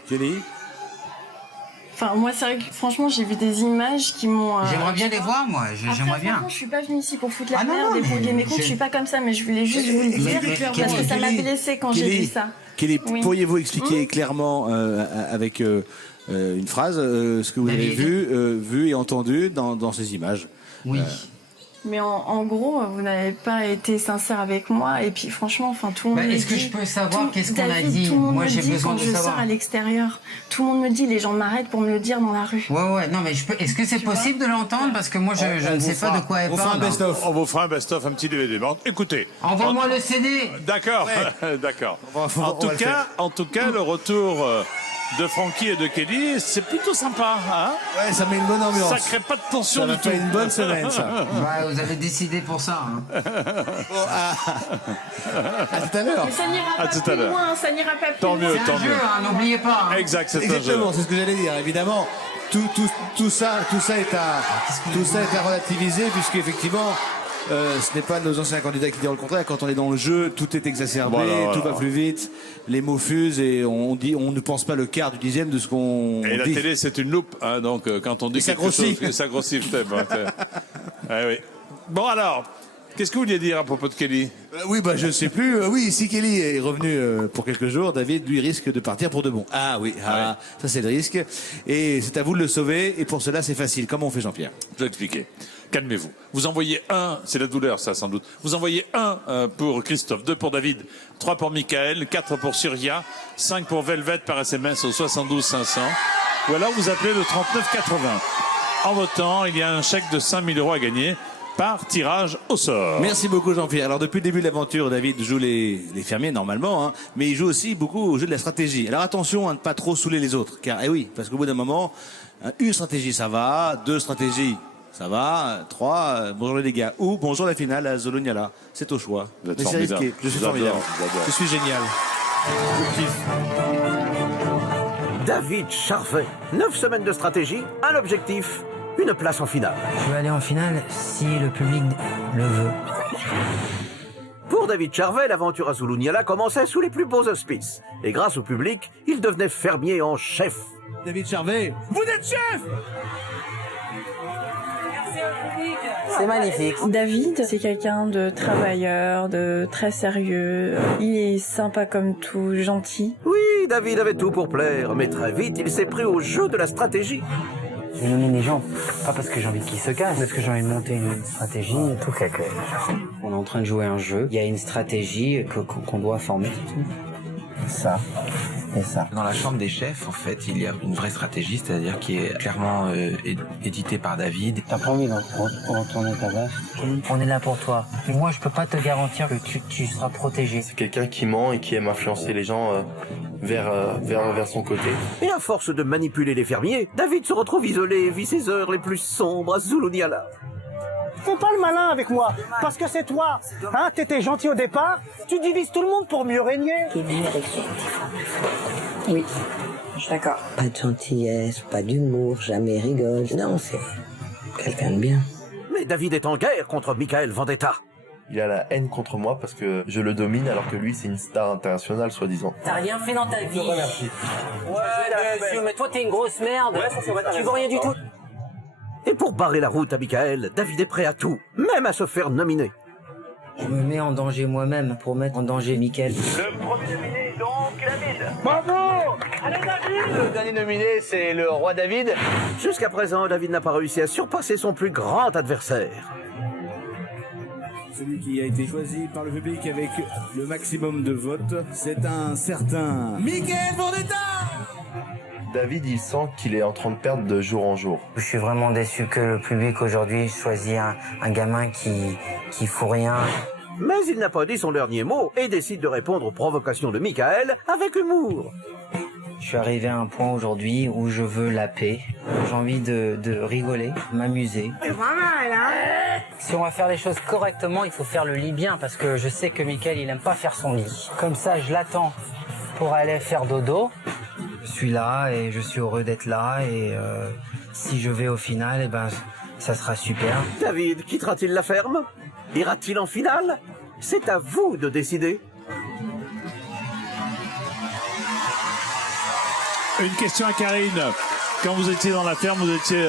Enfin, moi, c'est vrai que franchement, j'ai vu des images qui m'ont... J'aimerais bien les voir, moi. J'aimerais bien. Franchement, je suis pas venue ici pour foutre la Ah non, merde non, et pour mais régler mes comptes. Je suis pas comme ça, mais je voulais juste vous le dire parce que ça m'a blessée quand j'ai vu ça. Kelly, Oui. pourriez-vous expliquer clairement avec une phrase ce que vous avez vu et entendu dans ces images? Oui. Mais en gros, vous n'avez pas été sincère avec moi. Et puis franchement, enfin, tout le monde me dit... Est-ce que je peux savoir qu'est-ce qu'on a David, dit? Tout le monde Moi, me j'ai dit besoin quand de je savoir. sors à l'extérieur. Tout le monde me dit, les gens m'arrêtent pour me le dire dans la rue. Ouais, non, mais est-ce que c'est possible de l'entendre? Parce que moi, je ne sais pas de quoi elle parle. On vous fera un best-of, un petit DVD. Bon, écoutez. Envoie-moi le CD. D'accord, d'accord. En tout cas, le retour de Frankie et de Kelly, c'est plutôt sympa, hein? Ouais, ça met une bonne ambiance. Ça crée pas de tension Ça du m'a tout. fait une bonne semaine, ça. Bah, vous avez décidé pour ça. Hein. À tout à l'heure. Mais ça n'ira À pas tout à plus l'heure. loin, ça n'ira pas plus Tant loin. mieux, C'est un jeu, hein, n'oubliez pas. Hein. Exact, c'est un jeu. Exactement, c'est ce que j'allais dire. Évidemment, tout ça est à relativiser, puisque effectivement, ce n'est pas nos anciens candidats qui diront le contraire. Quand on est dans le jeu, tout est exacerbé, Voilà. tout va plus vite, les mots fusent et on ne pense pas le quart du dixième de ce qu'on Et la dit. télé, c'est une loupe, hein, donc quand on dit Et ça quelque grossit. chose, ça grossit peut-être. Oui. Bon alors, qu'est-ce que vous vouliez dire à propos de Kelly? Oui, bah je sais plus. Oui, si Kelly est revenu pour quelques jours, David lui risque de partir pour de bon. Ah oui, ça c'est le risque. Et c'est à vous de le sauver. Et pour cela, c'est facile. Comment on fait, Jean-Pierre? Je vais expliquer. Calmez-vous. Vous envoyez un, c'est la douleur ça sans doute, vous envoyez un pour Christophe, 2 pour David, 3 pour Michael, 4 pour Surya, 5 pour Velvet par SMS au 72 500. Ou alors vous appelez le 39 80. En votant, il y a un chèque de 5 000 € à gagner par tirage au sort. Merci beaucoup, Jean-Pierre. Alors, depuis le début de l'aventure, David joue les fermiers, normalement, hein, mais il joue aussi beaucoup au jeu de la stratégie. Alors, attention à ne pas trop saouler les autres, car, oui, parce qu'au bout d'un moment, une stratégie, ça va, 2 stratégies, ça va, 3, bonjour les dégâts, ou bonjour la finale à Zoloniala. C'est au choix. Vous êtes Mais c'est formidable. risqué. Je suis Je vous adore, formidable. je vous adore. Je suis génial. David Charvet, 9 semaines de stratégie, un objectif, une place en finale. Je vais aller en finale si le public le veut. Pour David Charvet, l'aventure à Zulunyala commençait sous les plus beaux auspices. Et grâce au public, il devenait fermier en chef. David Charvet, vous êtes chef! C'est magnifique. David, c'est quelqu'un de travailleur, de très sérieux. Il est sympa comme tout, gentil. Oui, David avait tout pour plaire, mais très vite, il s'est pris au jeu de la stratégie. Je nomine les gens, pas parce que j'ai envie qu'ils se cassent, parce que j'ai envie de monter une stratégie, tout quelque chose. On est en train de jouer un jeu, il y a une stratégie qu'on doit former. Ça et ça. Dans la chambre des chefs, en fait, il y a une vraie stratégie, c'est-à-dire qui est clairement éditée par David. T'as pas envie de retourner ta vache? On est là pour toi. Et moi, je peux pas te garantir que tu seras protégé. C'est quelqu'un qui ment et qui aime influencer les gens vers son côté. Et à force de manipuler les fermiers, David se retrouve isolé et vit ses heures les plus sombres à Zulunyala. Fais pas le malin avec moi, parce que c'est toi. Hein, t'étais gentil au départ, tu divises tout le monde pour mieux régner. Oui, je suis d'accord. Pas de gentillesse, pas d'humour, jamais rigole. Non, c'est quelqu'un de bien. Mais David est en guerre contre Michael Vendetta. Il a la haine contre moi parce que je le domine alors que lui c'est une star internationale soi-disant. T'as rien fait dans ta vie. Merci. Ouais, bien sûr, mais toi t'es une grosse merde. Tu vaux rien du tout. Et pour barrer la route à Michael, David est prêt à tout, même à se faire nominer. Je me mets en danger moi-même pour mettre en danger Michael. Le premier nominé, donc David. Bravo! Allez David! Le dernier nominé, c'est le roi David. Jusqu'à présent, David n'a pas réussi à surpasser son plus grand adversaire. Celui qui a été choisi par le public avec le maximum de votes, c'est un certain Michael Vendetta. David, il sent qu'il est en train de perdre de jour en jour. Je suis vraiment déçu que le public aujourd'hui choisit un gamin qui fout rien. Mais il n'a pas dit son dernier mot et décide de répondre aux provocations de Michael avec humour. Je suis arrivé à un point aujourd'hui où je veux la paix. J'ai envie de rigoler, m'amuser. C'est pas mal, hein? Si on va faire les choses correctement, il faut faire le lit bien parce que je sais que Michael, il aime pas faire son lit. Comme ça, je l'attends pour aller faire dodo. Je suis là et je suis heureux d'être là et si je vais au final, eh ben, ça sera super. David quittera-t-il la ferme? Ira-t-il en finale? C'est à vous de décider. Une question à Karine. Quand vous étiez dans la ferme, vous étiez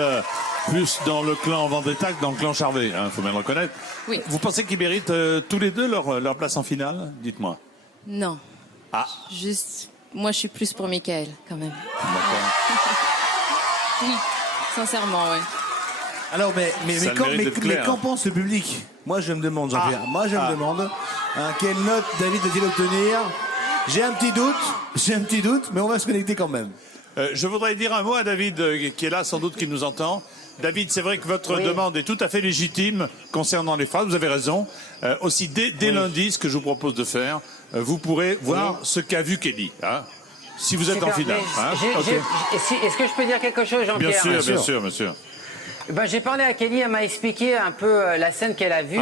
plus dans le clan Vendetta que dans le clan Charvet, il faut bien le reconnaître. Oui. Vous pensez qu'ils méritent tous les deux leur place en finale? Dites-moi. Non. Ah. Juste, moi je suis plus pour Michael, quand même. Oui, sincèrement, ouais. Alors, mais clair. qu'en pense le public? Moi, je me demande, Jean-Pierre. Moi, je me demande quelle note David va-t-il obtenir? J'ai un petit doute, mais on va se connecter quand même. Je voudrais dire un mot à David, qui est là, sans doute, qui nous entend. David, c'est vrai que votre demande est tout à fait légitime concernant les phrases, vous avez raison. Aussi, dès lundi, ce que je vous propose de faire, vous pourrez voir ce qu'a vu Kelly. Hein, si vous êtes en finale. Est-ce que je peux dire quelque chose, Jean-Pierre? Bien sûr. Ben, j'ai parlé à Kelly, elle m'a expliqué un peu la scène qu'elle a vue.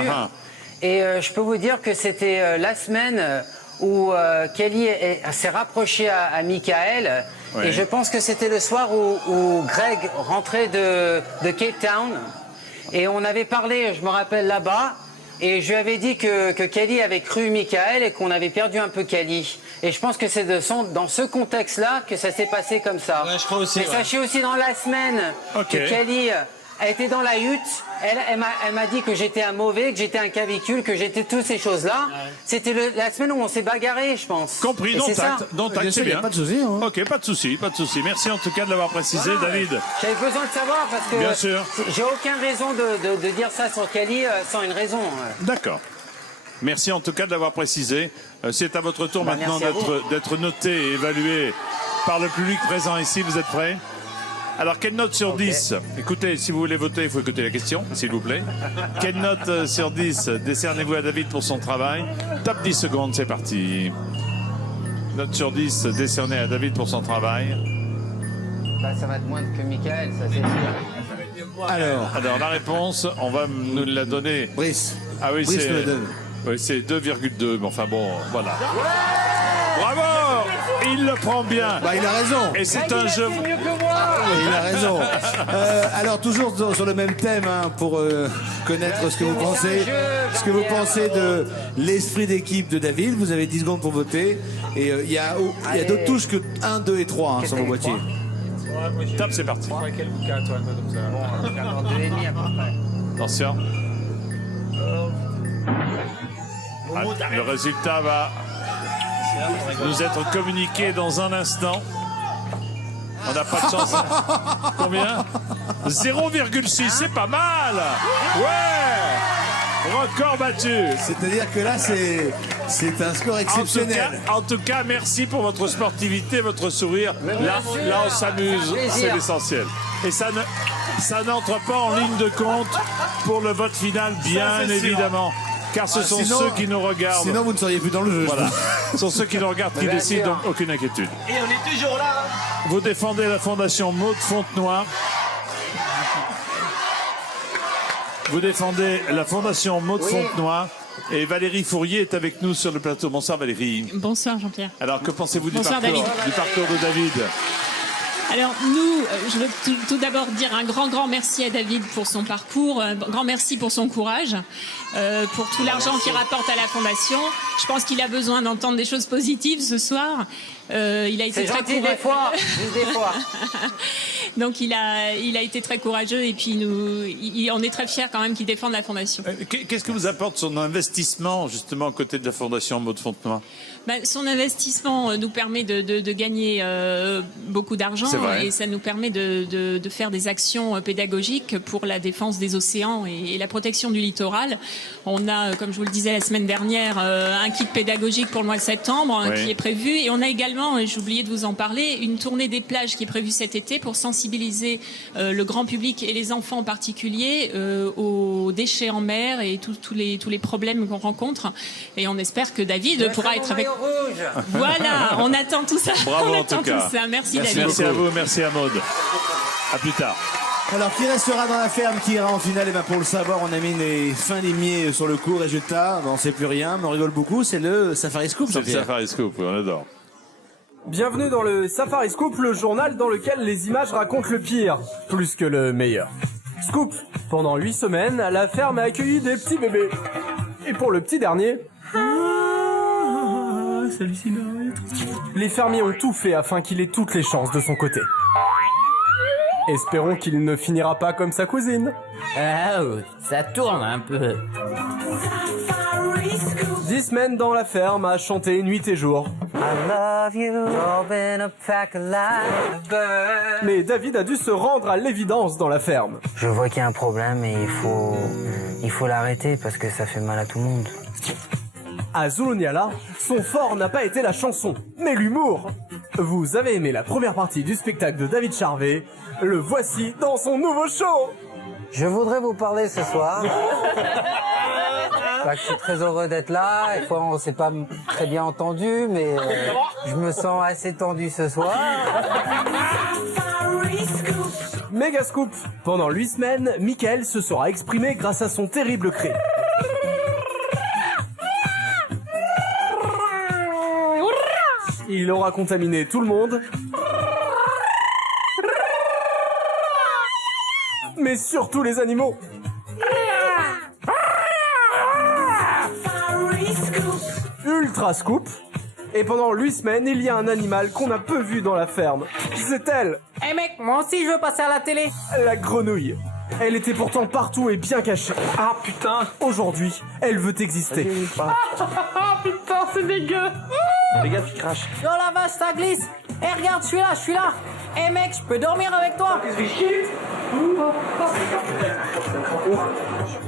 Et je peux vous dire que c'était la semaine où Kelly s'est rapprochée à Michael. Oui. Et je pense que c'était le soir où Greg rentrait de Cape Town. Et on avait parlé, je me rappelle, là-bas. Et je lui avais dit que Kelly avait cru Michael et qu'on avait perdu un peu Kelly. Et je pense que c'est dans ce contexte-là que ça s'est passé comme ça. Ouais, je crois aussi. Mais sachez aussi dans la semaine que Kelly elle était dans la hutte. Elle m'a dit que j'étais un mauvais, que j'étais un cavicule, que j'étais toutes ces choses-là. C'était la semaine où on s'est bagarré, je pense. Compris, non tact, c'est bien. Pas de souci. Hein. Ok, pas de souci. Merci en tout cas de l'avoir précisé, David. J'avais besoin de savoir parce que bien sûr. J'ai aucune raison de dire ça sur Kelly sans une raison. D'accord. Merci en tout cas de l'avoir précisé. C'est à votre tour maintenant d'être noté et évalué par le public présent ici. Vous êtes prêts? Alors, quelle note sur 10? Écoutez, si vous voulez voter, il faut écouter la question, s'il vous plaît. Quelle note sur 10 décernez-vous à David pour son travail? Top 10 secondes, c'est parti. Note sur 10 décernée à David pour son travail. Bah, ça va être moins que Michael, ça c'est sûr. Alors, la réponse, on va nous la donner. Brice. Ah oui, Brice nous la donne. Oui, c'est 2,2, mais enfin bon, voilà. Bravo! Il le prend bien. Bah, il a raison. Et c'est un jeu. Il a raison. Alors toujours sur le même thème, pour connaître ce que vous pensez, de l'esprit d'équipe de David. Vous avez 10 secondes pour voter. Et il y a d'autres touches que 1, 2 et 3 sur vos boîtiers. Top, c'est parti. Attention. Le résultat va nous être communiqué dans un instant. On n'a pas de chance. Combien? 0,6, c'est pas mal. Ouais. Record battu. C'est-à-dire que là, c'est un score exceptionnel. En tout cas, merci pour votre sportivité, votre sourire. Là, on s'amuse, c'est l'essentiel. Et ça n'entre pas en ligne de compte pour le vote final, bien évidemment. Car ce sont ceux qui nous regardent. Sinon, vous ne seriez plus dans le jeu. Voilà. Ce sont ceux qui nous regardent qui décident, donc aucune inquiétude. Et on est toujours là. Vous défendez la fondation Maud Fontenoy. Vous défendez la Fondation Maud Fontenoy. Et Valérie Fourier est avec nous sur le plateau. Bonsoir Valérie. Bonsoir Jean-Pierre. Alors que pensez-vous du Bonsoir, parcours de David? Alors nous, je veux tout d'abord dire un grand merci à David pour son parcours, un grand merci pour son courage, pour tout l'argent qu'il rapporte à la Fondation. Je pense qu'il a besoin d'entendre des choses positives ce soir. Il a été très courageux. Des fois, juste des fois. Donc il a été très courageux et puis on est très fiers quand même qu'il défende la Fondation. Qu'est-ce que vous apporte son investissement justement aux côtés de la Fondation Maud Fontenoy? Son investissement nous permet de gagner beaucoup d'argent et ça nous permet de faire des actions pédagogiques pour la défense des océans et la protection du littoral. On a, comme je vous le disais la semaine dernière, un kit pédagogique pour le mois de septembre qui est prévu et on a également, et j'ai oublié de vous en parler, une tournée des plages qui est prévue cet été pour sensibiliser le grand public et les enfants en particulier aux déchets en mer et tous les problèmes qu'on rencontre. Et on espère que David pourra être avec... Voilà, on attend tout ça. Bravo on en tout attend cas. tout ça. Merci David. Merci à vous, merci à Maud. À plus tard. Alors, qui restera dans la ferme, qui ira en finale? Et ben pour le savoir, on a mis les fins limiers sur le coup. Résultat, on ne sait plus rien, mais on rigole beaucoup. C'est le Safari Scoop, C'est le Jean-Pierre. Safari Scoop, on adore. Bienvenue dans le Safari Scoop, le journal dans lequel les images racontent le pire, plus que le meilleur. Scoop, pendant 8 semaines, la ferme a accueilli des petits bébés. Et pour le petit dernier... c'est hallucinant. Les fermiers ont tout fait afin qu'il ait toutes les chances de son côté. Espérons qu'il ne finira pas comme sa cousine. Ah, ça tourne un peu. 10 semaines dans la ferme à chanter nuit et jour. I love you, open up pack alive. Mais David a dû se rendre à l'évidence dans la ferme. Je vois qu'il y a un problème et il faut l'arrêter parce que ça fait mal à tout le monde. À Zuluniala, son fort n'a pas été la chanson, mais l'humour. Vous avez aimé la première partie du spectacle de David Charvet, le voici dans son nouveau show. Je voudrais vous parler ce soir. Je suis très heureux d'être là. Des fois, on s'est pas très bien entendu, mais je me sens assez tendu ce soir. Méga scoop. Pendant 8 semaines, Michael se sera exprimé grâce à son terrible cri. Il aura contaminé tout le monde. Mais surtout les animaux. Ultra scoop. Et pendant 8 semaines, il y a un animal qu'on a peu vu dans la ferme. C'est elle. Hey mec, moi aussi je veux passer à la télé. La grenouille. Elle était pourtant partout et bien cachée. Ah putain. Aujourd'hui, elle veut exister. Putain, c'est dégueu. Les gars, tu craches. Oh la vache, ça glisse. Eh regarde, je suis là. Eh mec, je peux dormir avec toi.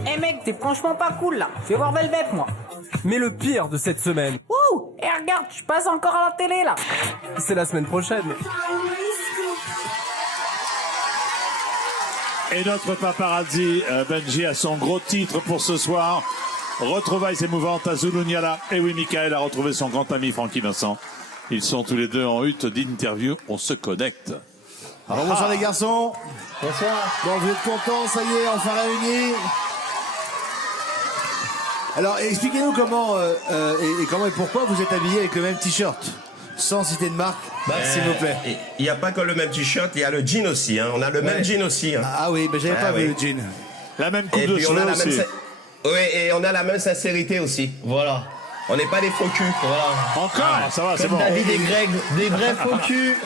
Eh mec, t'es franchement pas cool là. Je vais voir Velvet moi. Mais le pire de cette semaine, Wouh. Eh regarde, je passe encore à la télé là. c'est la semaine prochaine. Et notre paparazzi Benji a son gros titre pour ce soir. Retrouvailles émouvantes à Zuluniala. Et oui, Michael a retrouvé son grand ami Francky Vincent. Ils sont tous les deux en hutte d'interview. On se connecte. Alors, bonsoir les garçons. Bonsoir. Bon, vous êtes contents, ça y est, enfin réunis. Alors, expliquez-nous comment et comment et pourquoi vous êtes habillés avec le même t-shirt, sans citer de marque, s'il vous plaît. Il n'y a pas que le même t-shirt, il y a le jean aussi. Hein. On a le même jean aussi. Hein. Ah oui, mais j'avais pas vu le jean. La même coupe et de puis cheveux on a la aussi. même oui, et on a la même sincérité aussi. Voilà. On n'est pas des faux culs. Voilà. Encore, ça va, c'est bon. David et Greg, des vrais faux culs.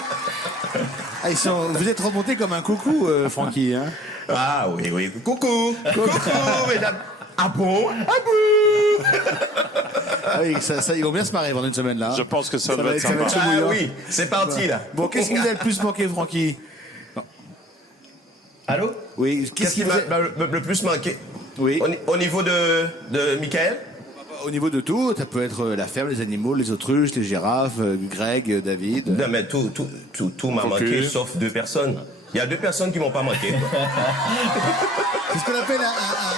Ah, vous êtes remontés comme un coucou, Francky. Hein. Ah oui, oui. Coucou. Coucou, mesdames. Ah bon? Ah bon? Ah oui, ça, ils vont bien se marrer pendant une semaine là. Je pense que ça va être ça va sympa. être chaud bouillant. Ah oui, c'est parti là. Bon, qu'est-ce qui vous a le plus manqué, Francky? Allô? Oui, Qu'est-ce qui m'a le plus manqué? Oui. Au niveau de Michael? Au niveau de tout, ça peut être la ferme, les animaux, les autruches, les girafes, Greg, David. Non, mais tout m'a manqué, sauf 2 personnes. Il y a 2 personnes qui m'ont pas manqué. C'est ce qu'on appelle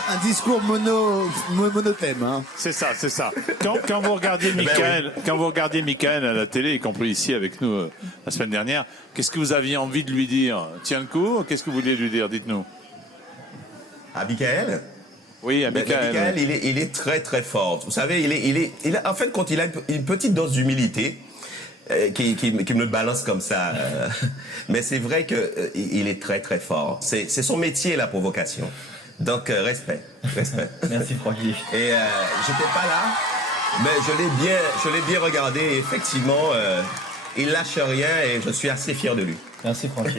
un discours monothème. Hein. C'est ça, c'est ça. Quand vous regardiez Michael, quand vous regardiez Michael à la télé, y compris ici avec nous la semaine dernière, qu'est-ce que vous aviez envie de lui dire? Tiens le coup, qu'est-ce que vous vouliez lui dire? Dites-nous. À Michael? Oui, à Michael. Michael, il est très très fort. Vous savez, en fait, quand il a une petite dose d'humilité, qui me balance comme ça. Mais c'est vrai qu'il est très très fort. C'est son métier, la provocation. Donc, respect. Merci, Francky. Et j'étais pas là, mais je l'ai bien regardé. Et effectivement, il lâche rien et je suis assez fier de lui. Merci, Francky.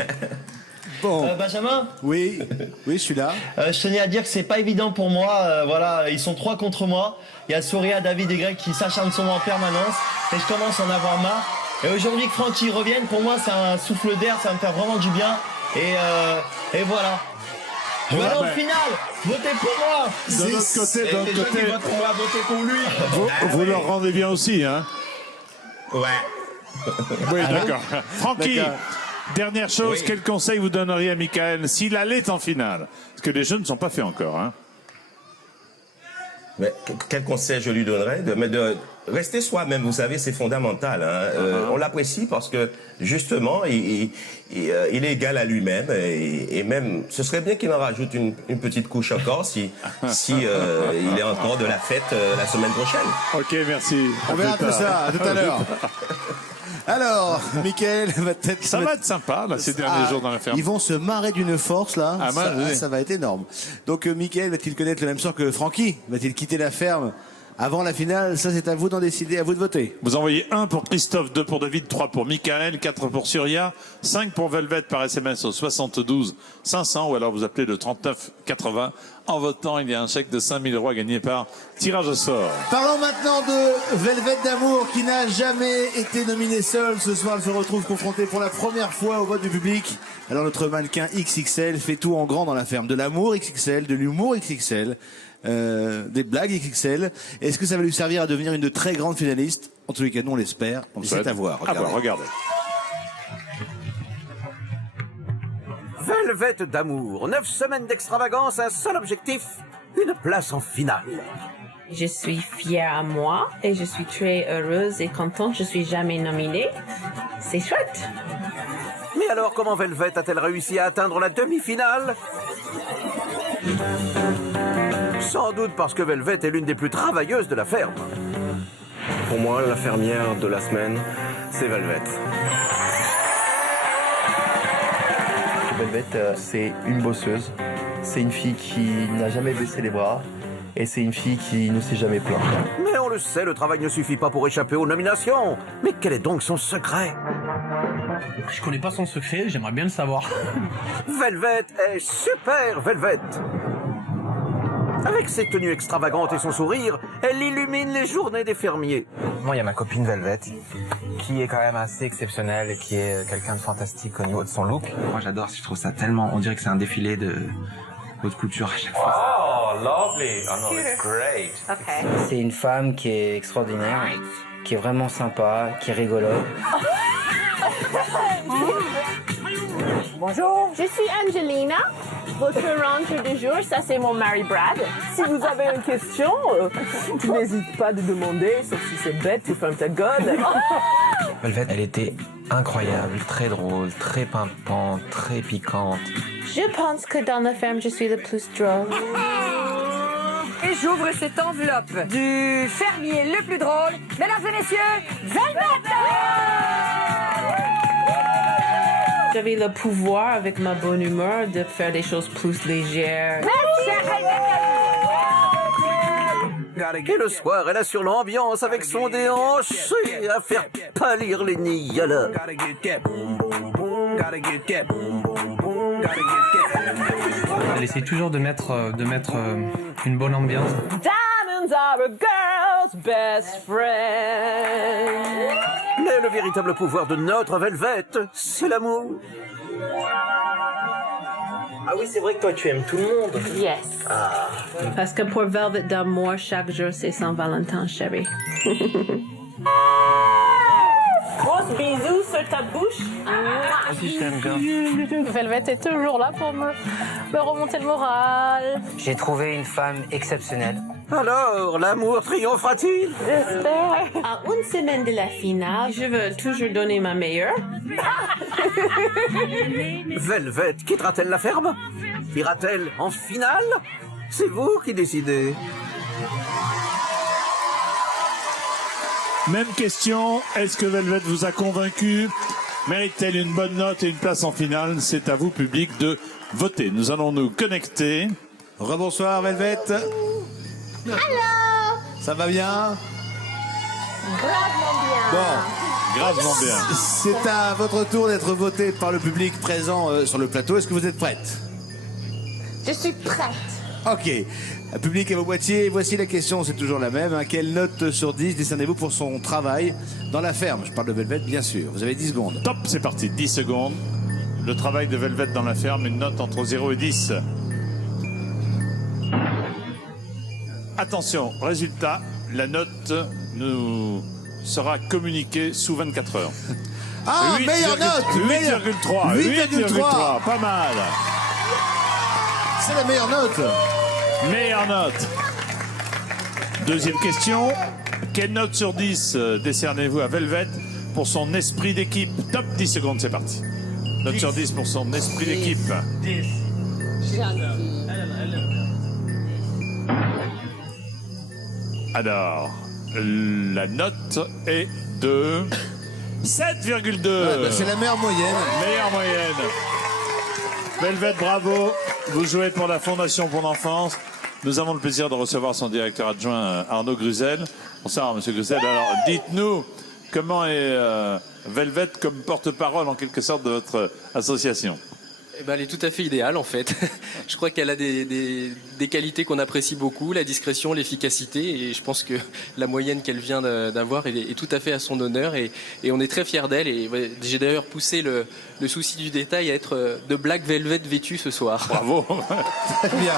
Bon. Benjamin ? Oui, je suis là. Je tenais à dire que c'est pas évident pour moi. Voilà, ils sont 3 contre moi. Il y a Soria, David et Greg qui s'acharnent sur moi en permanence. Et je commence à en avoir marre. Et aujourd'hui que Francky revienne, pour moi, c'est un souffle d'air. Ça va me faire vraiment du bien. Et voilà. Je vais aller en finale. Votez pour moi. De notre côté, voter pour lui. Vous leur rendez bien aussi, hein? Ouais. Oui, d'accord. Francky, dernière chose, quel conseil vous donneriez à Michael s'il allait en finale? Parce que les jeux ne sont pas faits encore, hein? Mais quel conseil je lui donnerais? De rester soi-même, vous savez, c'est fondamental. Hein. On l'apprécie parce que, justement, il est égal à lui-même. Et même, ce serait bien qu'il en rajoute une petite couche encore si il est encore de la fête la semaine prochaine. Ok, merci. On verra tout ça, à tout à l'heure. Alors, Michael va peut-être... Ça va être sympa, là, ces derniers jours dans la ferme. Ils vont se marrer d'une force, là. Ah, ça va être énorme. Donc, Michael va-t-il connaître le même sort que Francky? Va-t-il quitter la ferme avant la finale? Ça, c'est à vous d'en décider, à vous de voter. Vous envoyez 1 pour Christophe, 2 pour David, 3 pour Michael, 4 pour Surya, 5 pour Velvet par SMS au 72 500 ou alors vous appelez le 39 80. En votant, il y a un chèque de 5 000 € à gagner par tirage au sort. Parlons maintenant de Velvet d'amour qui n'a jamais été nominée seule. Ce soir, elle se retrouve confrontée pour la première fois au vote du public. Alors notre mannequin XXL fait tout en grand dans la ferme. De l'amour XXL, de l'humour XXL, des blagues XXL. Est-ce que ça va lui servir à devenir une de très grande finaliste? En tous les cas, nous on l'espère. C'est à voir. Regardez. Velvet d'amour, 9 semaines d'extravagance, un seul objectif, une place en finale. Je suis fière à moi et je suis très heureuse et contente. Je suis jamais nominée. C'est chouette. Mais alors, comment Velvet a-t-elle réussi à atteindre la demi-finale? Sans doute parce que Velvet est l'une des plus travailleuses de la ferme. Pour moi, la fermière de la semaine, c'est Velvet. Velvet, c'est une bosseuse. C'est une fille qui n'a jamais baissé les bras. Et c'est une fille qui ne s'est jamais plainte. Mais on le sait, le travail ne suffit pas pour échapper aux nominations. Mais quel est donc son secret? Je connais pas son secret, j'aimerais bien le savoir. Velvet est super Velvet. Avec ses tenues extravagantes et son sourire, elle illumine les journées des fermiers. Moi, il y a ma copine Velvet, qui est quand même assez exceptionnelle et qui est quelqu'un de fantastique au niveau de son look. Moi, j'adore, je trouve ça tellement... On dirait que c'est un défilé de haute couture à chaque fois. Oh, lovely. Oh no, it's great. Okay. C'est une femme qui est extraordinaire, qui est vraiment sympa, qui est rigolote. Bonjour, je suis Angelina, votre ranger du jour, ça c'est mon mari Brad. Si vous avez une question, tu n'hésites pas de demander, sauf si c'est bête, tu fermes ta gueule. Velvet, elle était incroyable, très drôle, très pimpante, très piquante. Je pense que dans la ferme, je suis le plus drôle. Et j'ouvre cette enveloppe du fermier le plus drôle. Mesdames et messieurs, Velvet! J'avais le pouvoir, avec ma bonne humeur, de faire des choses plus légères. Et le soir, elle assure l'ambiance avec son déhanché à faire pâlir les nialas. Elle essaie toujours de mettre une bonne ambiance. Diamonds are a girl's best friend. Mais le véritable pouvoir de notre Velvet, c'est l'amour. Ah oui, c'est vrai que toi, tu aimes tout le monde. Yes. Ah. Parce que pour Velvet d'amour, chaque jour, c'est Saint-Valentin, chérie. Grosse bisou sur ta bouche. Aussi, je t'aime bien. Velvet est toujours là pour me remonter le moral. J'ai trouvé une femme exceptionnelle. Alors, l'amour triomphera-t-il? J'espère. À une semaine de la finale, je veux toujours donner ma meilleure. Velvet quittera-t-elle la ferme? Ira-t-elle en finale? C'est vous qui décidez. Même question, est-ce que Velvet vous a convaincu? Mérite-t-elle une bonne note et une place en finale? C'est à vous, public, de voter. Nous allons nous connecter. Rebonsoir Velvet. Alors, Ça va bien? gravement bien. Bon, gravement bien. C'est à votre tour d'être voté par le public présent sur le plateau. Est-ce que vous êtes prête? Je suis prête. Ok. Public à vos boîtiers, voici la question, c'est toujours la même. Quelle note sur 10 décernez-vous pour son travail dans la ferme? Je parle de Velvet, bien sûr. Vous avez 10 secondes. Top, c'est parti, 10 secondes. Le travail de Velvet dans la ferme, une note entre 0 et 10. Attention, résultat, la note nous sera communiquée sous 24 heures. Ah, meilleure note! 8,3. 8,3, pas mal. C'est la meilleure note. Meilleure note. Deuxième question. Quelle note sur 10 décernez-vous à Velvet pour son esprit d'équipe? Top, 10 secondes, c'est parti. Note sur 10 pour son esprit d'équipe. 10. Alors, la note est de 7,2. Ouais, c'est la meilleure moyenne. Meilleure moyenne. Velvet, bravo. Vous jouez pour la Fondation pour l'enfance. Nous avons le plaisir de recevoir son directeur adjoint Arnaud Gruzel. Bonsoir, monsieur Gruzel. Alors, dites-nous, comment est Velvet comme porte-parole, en quelque sorte, de votre association? Eh ben, elle est tout à fait idéale, en fait. Je crois qu'elle a des qualités qu'on apprécie beaucoup, la discrétion, l'efficacité, et je pense que la moyenne qu'elle vient d'avoir est tout à fait à son honneur, et on est très fiers d'elle. Et j'ai d'ailleurs poussé le souci du détail à être de Black Velvet vêtue ce soir. Bravo. Très bien.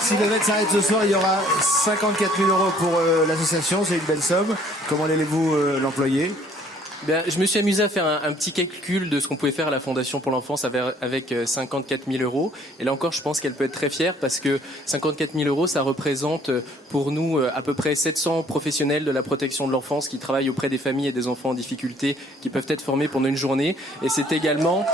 Si Velvet s'arrête ce soir, il y aura 54 000 € pour l'association. C'est une belle somme. Comment allez-vous l'employer? Bien, je me suis amusé à faire un petit calcul de ce qu'on pouvait faire à la Fondation pour l'enfance avec 54 000 €. Et là encore, je pense qu'elle peut être très fière parce que 54 000 €, ça représente pour nous à peu près 700 professionnels de la protection de l'enfance qui travaillent auprès des familles et des enfants en difficulté, qui peuvent être formés pendant une journée. Et c'est également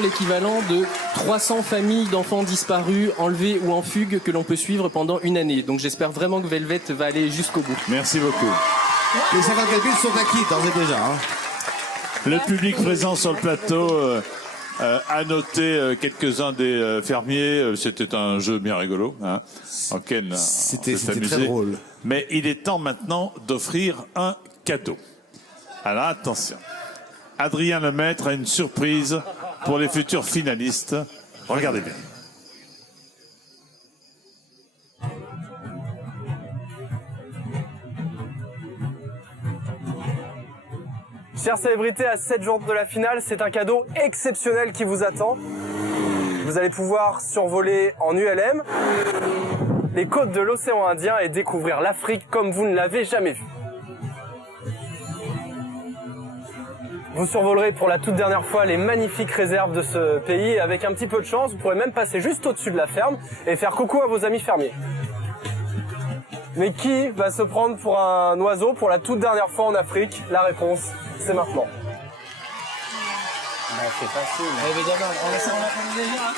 l'équivalent de 300 familles d'enfants disparus, enlevés ou en fugue que l'on peut suivre pendant une année. Donc j'espère vraiment que Velvet va aller jusqu'au bout. Merci beaucoup. Les 54 000 sont acquis, d'ores et déjà. Hein. Le public présent sur le plateau a noté quelques-uns des fermiers. C'était un jeu bien rigolo. Hein. C'était très drôle. Mais il est temps maintenant d'offrir un cadeau. Alors attention. Adrien Lemaître a une surprise pour les futurs finalistes. Regardez bien. Chères célébrités, à 7 jours de la finale, c'est un cadeau exceptionnel qui vous attend. Vous allez pouvoir survoler en ULM les côtes de l'océan Indien et découvrir l'Afrique comme vous ne l'avez jamais vu. Vous survolerez pour la toute dernière fois les magnifiques réserves de ce pays. Avec un petit peu de chance, vous pourrez même passer juste au-dessus de la ferme et faire coucou à vos amis fermiers. Mais qui va se prendre pour un oiseau pour la toute dernière fois en Afrique? La réponse, c'est maintenant. C'est facile. Évidemment, on l'a déjà.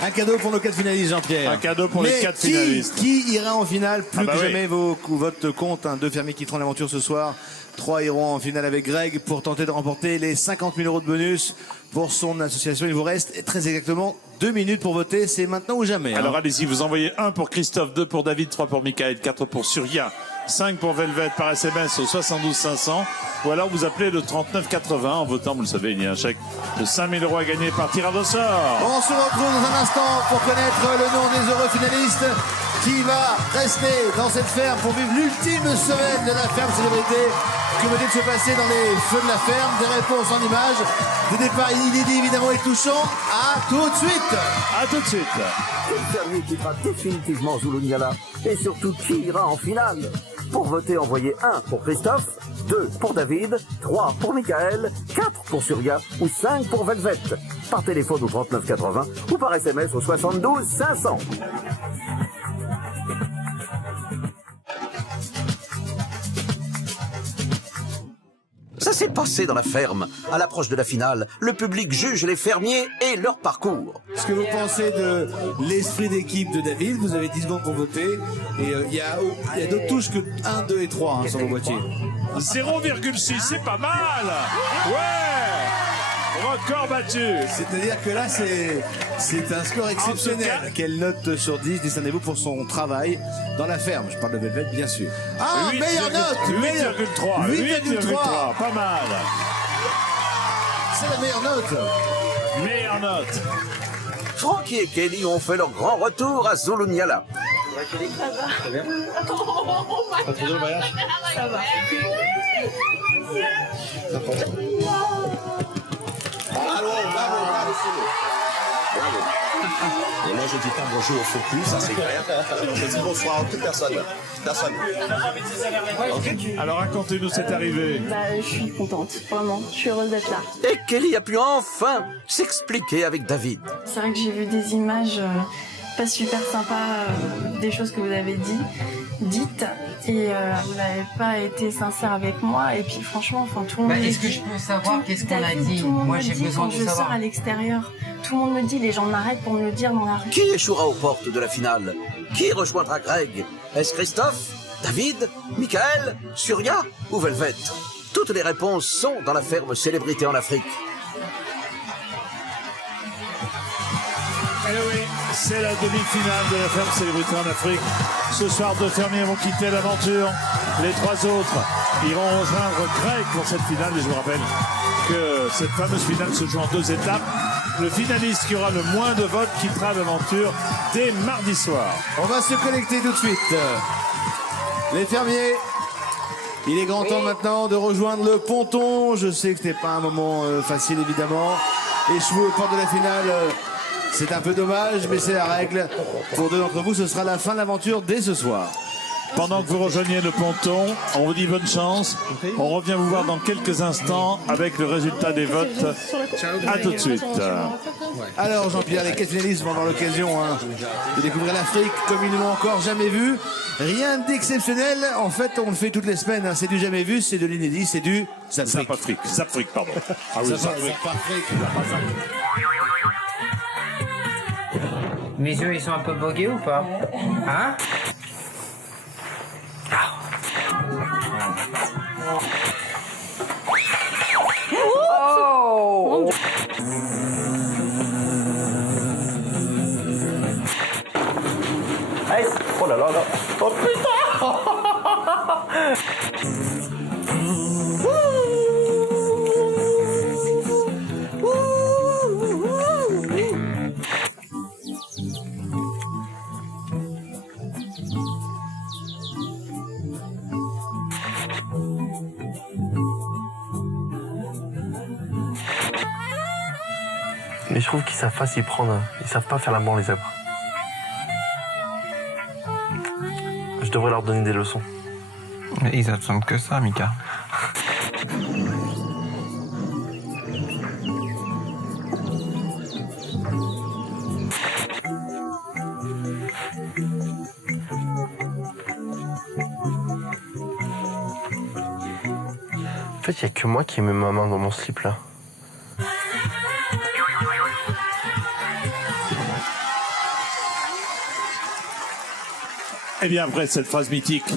Un cadeau pour nos 4 finalistes, Jean-Pierre. Un cadeau pour les 4 finalistes. Qui ira en finale? Plus que oui. jamais votre compte. 2 fermiers qui quitteront l'aventure ce soir. 3 iront en finale avec Greg pour tenter de remporter les 50 000 € de bonus pour son association. Il vous reste très exactement 2 minutes pour voter. C'est maintenant ou jamais. Alors allez-y, vous envoyez 1 pour Christophe, 2 pour David, 3 pour Michael, 4 pour Surya, 5 pour Velvet par SMS au 72 500. Ou alors vous appelez le 39 80 en votant. Vous le savez, il y a un chèque de 5 000 € à gagner par tirage au sort. On se retrouve dans un instant pour connaître le nom des heureux finalistes qui va rester dans cette ferme pour vivre l'ultime semaine de la ferme célébrité. Que va-t-il se passer dans les feux de la ferme? Des réponses en images, des départs inédits évidemment et touchants. À tout de suite. À tout de suite. Quel fermier quittera définitivement Zulunyala? Et surtout, qui ira en finale? Pour voter, envoyez 1 pour Christophe, 2 pour David, 3 pour Michael, 4 pour Surya ou 5 pour Velvet. Par téléphone au 39 80 ou par SMS au 72 500. Ça s'est passé dans la ferme? À l'approche de la finale, le public juge les fermiers et leur parcours. Ce que vous pensez de l'esprit d'équipe de David, vous avez 10 secondes pour voter. Et il y a d'autres touches que 1, 2 et 3 sur vos boîtiers. 0,6, c'est pas mal. Ouais, record battu. C'est-à-dire que là, c'est un score exceptionnel. Quelle note sur 10 décernez-vous pour son travail dans la ferme? Je parle de Velvet, bien sûr. Ah, 8, meilleure note 8,3. 8,3, pas mal. C'est la meilleure note. Meilleure note. Frankie et Kelly ont fait leur grand retour à Zulunyala. Ça va. bien. Pas trop le voyage. Ça va. Bravo. Et moi, je dis pas bonjour au focus, ça c'est clair. Je dis bonsoir à toute personne. Alors racontez-nous cette arrivée. Je suis contente, vraiment. Je suis heureuse d'être là. Et Kelly a pu enfin s'expliquer avec David. C'est vrai que j'ai vu des images pas super sympas, des choses que vous avez dites, et vous n'avez pas été sincère avec moi. Et puis franchement, tout le monde. Est-ce que je peux savoir qu'est-ce qu'on a dit? Moi, j'ai besoin de savoir. Quand je sors à l'extérieur, tout le monde me dit, les gens m'arrêtent pour me le dire dans la rue. Qui échouera aux portes de la finale? Qui rejoindra Greg? Est-ce Christophe? David? Michael? Surya? Ou Velvet? Toutes les réponses sont dans la ferme Célébrité en Afrique. Eh oui, c'est la demi-finale de la ferme Célébrité en Afrique. Ce soir, 2 fermiers vont quitter l'aventure. Les 3 autres iront rejoindre Greg pour cette finale. Et je vous rappelle que cette fameuse finale se joue en 2 étapes. Le finaliste qui aura le moins de votes quittera l'aventure dès mardi soir. On va se connecter tout de suite. Les fermiers, il est grand temps maintenant de rejoindre le ponton. Je sais que ce n'est pas un moment facile, évidemment. Échouer aux portes de la finale, c'est un peu dommage, mais c'est la règle. Pour 2 d'entre vous, ce sera la fin de l'aventure dès ce soir. Pendant que vous rejoignez le ponton, on vous dit bonne chance. On revient vous voir dans quelques instants avec le résultat des votes. À tout de suite. Alors Jean-Pierre, les 4 finalistes vont avoir l'occasion de découvrir l'Afrique comme ils ne l'ont encore jamais vu. Rien d'exceptionnel, en fait on le fait toutes les semaines. C'est du jamais vu, c'est de l'inédit, c'est du Zapfrique. Zapfrique, pardon. Ah oui, Zapfrique. Mes yeux, ils sont un peu bogués ou pas? Hein? Oh! Hey, oh là là là. Oh putain. Mais je trouve qu'ils savent pas s'y prendre. Ils savent pas faire la mort, les zèbres. Je devrais leur donner des leçons. Mais ils attendent que ça, Mika. En fait, il n'y a que moi qui mets ma main dans mon slip là. Eh bien, après cette phrase mythique,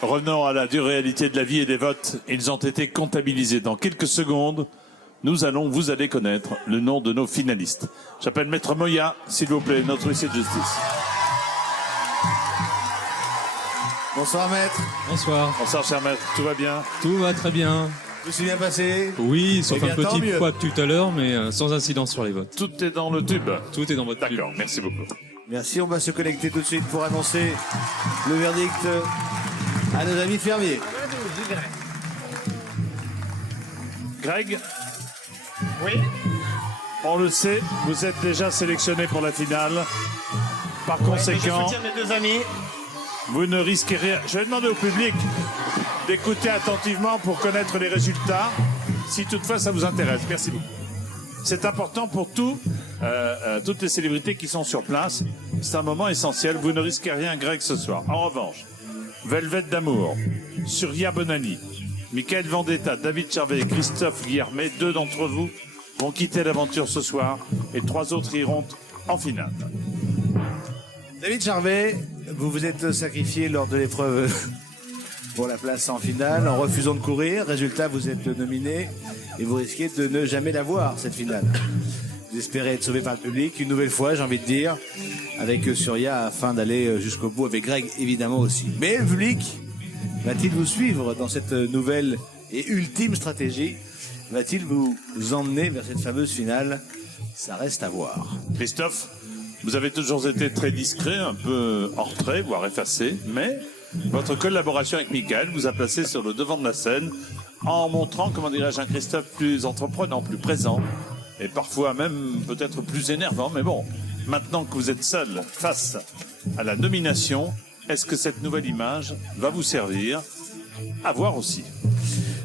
revenons à la dure réalité de la vie et des votes. Ils ont été comptabilisés. Dans quelques secondes, vous allez connaître le nom de nos finalistes. J'appelle Maître Moya, s'il vous plaît, notre huissier de justice. Bonsoir maître. Bonsoir. Bonsoir cher maître, tout va bien? Tout va très bien. Tout s'est bien passé? Oui, sauf Eh bien, un petit tant mieux. poids tout à l'heure, mais sans incident sur les votes. Tout est dans le tube? Tout est dans votre tube. D'accord, merci beaucoup. Merci, on va se connecter tout de suite pour annoncer le verdict à nos amis fermiers. Greg, Oui. on le sait, vous êtes déjà sélectionné pour la finale. Par Je conséquent, soutiens mes 2 amis. vous ne risquez rien. Je vais demander au public d'écouter attentivement pour connaître les résultats, si toutefois ça vous intéresse. Merci beaucoup. C'est important pour toutes les célébrités qui sont sur place. C'est un moment essentiel. Vous ne risquez rien, Greg, ce soir. En revanche, Velvet d'Amour, Surya Bonani, Michael Vendetta, David Charvet et Christophe Guillermet, 2 d'entre vous vont quitter l'aventure ce soir et 3 autres iront en finale. David Charvet, vous vous êtes sacrifié lors de l'épreuve pour la place en finale en refusant de courir. Résultat, vous êtes nominé et vous risquez de ne jamais la voir, cette finale. Vous espérez être sauvé par le public une nouvelle fois, j'ai envie de dire, avec Surya afin d'aller jusqu'au bout, avec Greg évidemment aussi. Mais le public va-t-il vous suivre dans cette nouvelle et ultime stratégie? Va-t-il vous emmener vers cette fameuse finale? Ça reste à voir. Christophe, vous avez toujours été très discret, un peu hors trait, voire effacé, mais votre collaboration avec Michael vous a placé sur le devant de la scène en montrant, comment dirais-je, un Christophe plus entreprenant, plus présent et parfois même peut-être plus énervant. Mais bon, maintenant que vous êtes seul face à la nomination, est-ce que cette nouvelle image va vous servir? À voir aussi.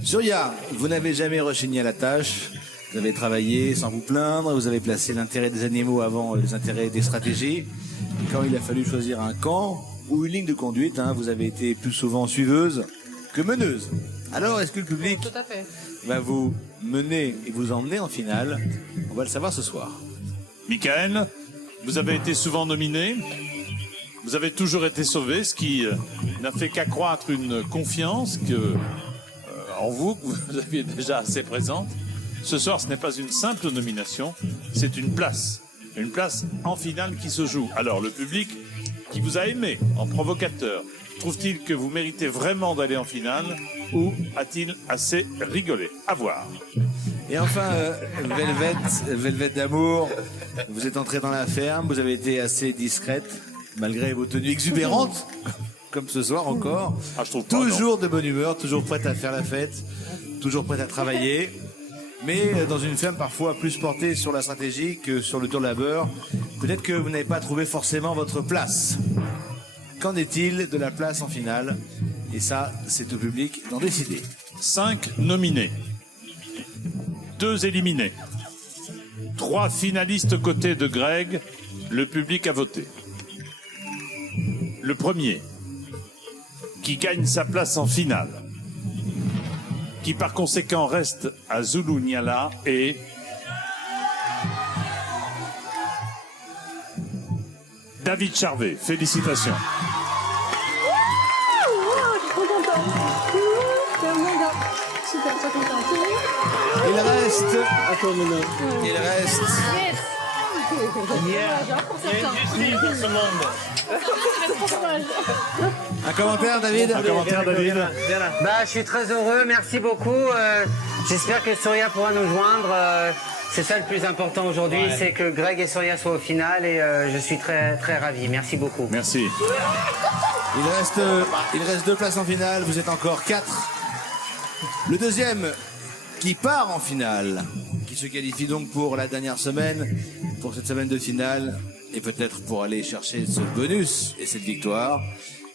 Surya, vous n'avez jamais rechigné à la tâche. Vous avez travaillé sans vous plaindre. Vous avez placé l'intérêt des animaux avant les intérêts des stratégies. Et quand il a fallu choisir un camp ou une ligne de conduite, vous avez été plus souvent suiveuse que meneuse. Alors, est-ce que le public va vous mener et vous emmener en finale? On va le savoir ce soir. Michael, vous avez été souvent nominé. Vous avez toujours été sauvé, ce qui n'a fait qu'accroître une confiance en vous, que vous aviez déjà assez présente. Ce soir, ce n'est pas une simple nomination, c'est une place en finale qui se joue. Alors, le public qui vous a aimé en provocateur, trouve-t-il que vous méritez vraiment d'aller en finale ou a-t-il assez rigolé? À voir. Et enfin, Velvet d'amour, vous êtes entrée dans la ferme, vous avez été assez discrète, malgré vos tenues exubérantes, comme ce soir encore. Ah, je trouve pas, toujours de bonne humeur, toujours prête à faire la fête, toujours prête à travailler, mais dans une ferme parfois plus portée sur la stratégie que sur le dur labeur. Peut-être que vous n'avez pas trouvé forcément votre place. Qu'en est-il de la place en finale? Et ça, c'est au public d'en décider. 5 nominés, 2 éliminés, 3 finalistes côté de Greg. Le public a voté. Le premier, qui gagne sa place en finale, qui par conséquent reste à Zulu Nyala, est David Charvet. Félicitations. Super, très content. Il reste. Un commentaire, David? Je suis très heureux, merci beaucoup. J'espère que Surya pourra nous joindre. C'est ça le plus important aujourd'hui, c'est que Greg et Surya soient au final et je suis très, très ravi. Merci beaucoup. Merci. Il reste 2 places en finale, vous êtes encore 4. Le deuxième qui part en finale, qui se qualifie donc pour la dernière semaine, pour cette semaine de finale, et peut-être pour aller chercher ce bonus et cette victoire,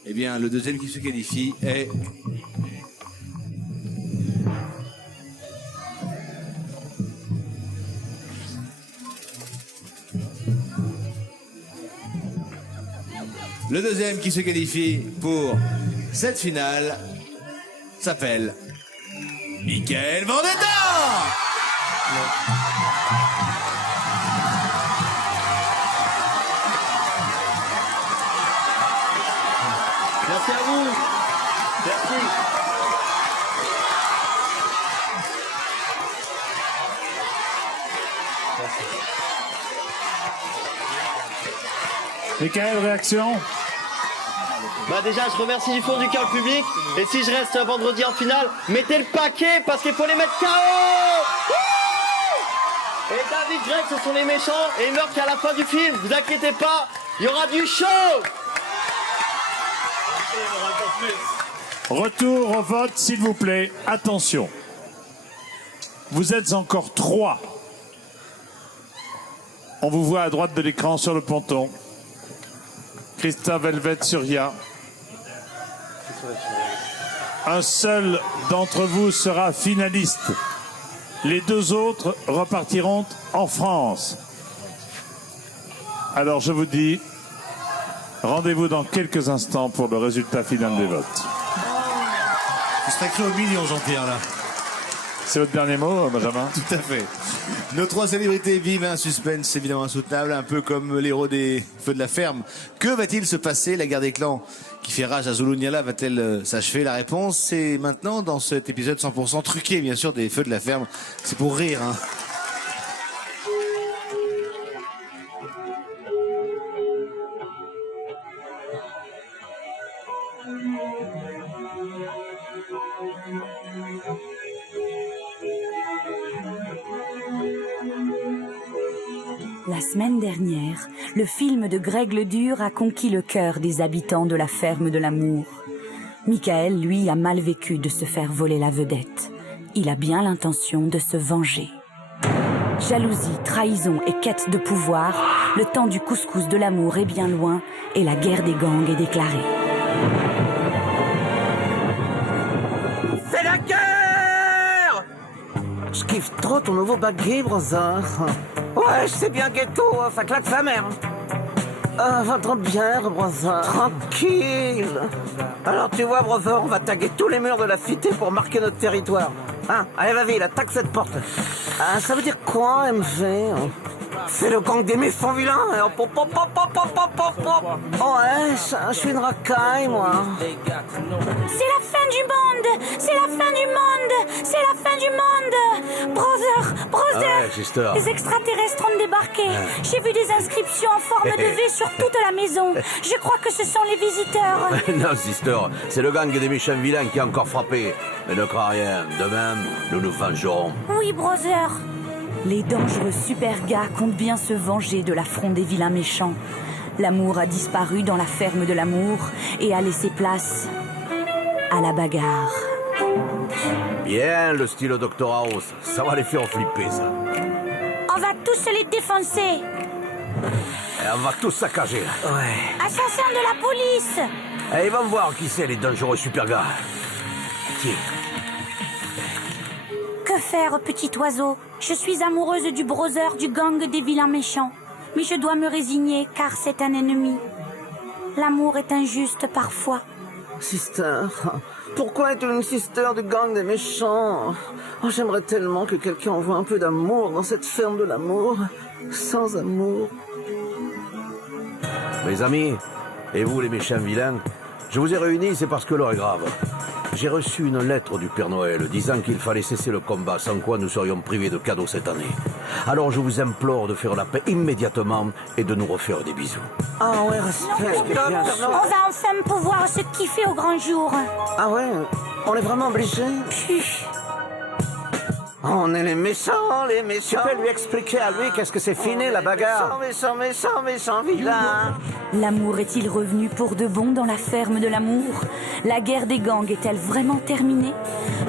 eh bien le deuxième qui se qualifie est... Le deuxième qui se qualifie pour cette finale s'appelle Michael Vendetta. Merci à vous. Merci. Michael, réaction? Déjà, je remercie du fond du cœur le public. Et si je reste vendredi en finale, mettez le paquet parce qu'il faut les mettre KO. Et David, Greg, ce sont les méchants et ils meurent qu'à la fin du film. Vous inquiétez pas, il y aura du show. Retour au vote, s'il vous plaît. Attention. Vous êtes encore 3. On vous voit à droite de l'écran sur le ponton. Christophe, Velvet, Surya. Un seul d'entre vous sera finaliste. Les 2 autres repartiront en France. Alors je vous dis, rendez-vous dans quelques instants pour le résultat final des votes. Tu serais cru au million, Jean-Pierre, là. C'est votre dernier mot, Benjamin? Tout à fait. Nos 3 célébrités vivent un suspense évidemment insoutenable, un peu comme l'héros des Feux de la Ferme. Que va-t-il se passer? La guerre des clans qui fait rage à Zulu Nyala va-t-elle s'achever? La réponse, c'est maintenant dans cet épisode 100% truqué, bien sûr, des Feux de la Ferme. C'est pour rire, hein. La semaine dernière, le film de Greg Ledur a conquis le cœur des habitants de la ferme de l'amour. Michael, lui, a mal vécu de se faire voler la vedette. Il a bien l'intention de se venger. Jalousie, trahison et quête de pouvoir, le temps du couscous de l'amour est bien loin et la guerre des gangs est déclarée. C'est la guerre! Je kiffe trop ton nouveau baguette, brother. Ouais, je sais bien ghetto, ça claque sa mère. Va trop bien, brother. Tranquille. Alors tu vois, brother, on va taguer tous les murs de la cité pour marquer notre territoire. Hein? Allez, vas-y, là, tague cette porte. Ça veut dire quoi, MV? C'est le gang des méchants vilains. Ouais, je suis une racaille, moi. C'est la fin du monde! C'est la fin du monde! C'est la fin du monde! Brother! Ah ouais, sister. Les extraterrestres ont débarqué. J'ai vu des inscriptions en forme de V sur toute la maison. Je crois que ce sont les visiteurs. Non, sister, c'est le gang des méchants vilains qui a encore frappé. Mais ne crains rien, de même, nous nous vengerons. Oui, brother. Les dangereux super gars comptent bien se venger de l'affront des vilains méchants. L'amour a disparu dans la ferme de l'amour et a laissé place à la bagarre. Bien, le style Dr House. Ça va les faire flipper, ça. On va tous les défoncer. Et on va tous saccager. Ouais. Assassin de la police. Et ils vont voir qui c'est, les dangereux super gars. Tiens. Que faire, petit oiseau? Je suis amoureuse du brother du gang des vilains méchants. Mais je dois me résigner, car c'est un ennemi. L'amour est injuste parfois. Sister, pourquoi es-tu une sister du gang des méchants? Oh, j'aimerais tellement que quelqu'un envoie un peu d'amour dans cette ferme de l'amour. Sans amour. Mes amis, et vous les méchants vilains, je vous ai réunis, c'est parce que l'heure est grave. J'ai reçu une lettre du Père Noël disant qu'il fallait cesser le combat, sans quoi nous serions privés de cadeaux cette année. Alors je vous implore de faire la paix immédiatement et de nous refaire des bisous. Ah ouais, respect. On va enfin pouvoir se kiffer au grand jour. Ah ouais, on est vraiment obligés? On est les méchants, les méchants. Tu peux lui expliquer à lui qu'est-ce que c'est fini, la bagarre? Méchants, vilains. L'amour est-il revenu pour de bon dans la ferme de l'amour? La guerre des gangs est-elle vraiment terminée?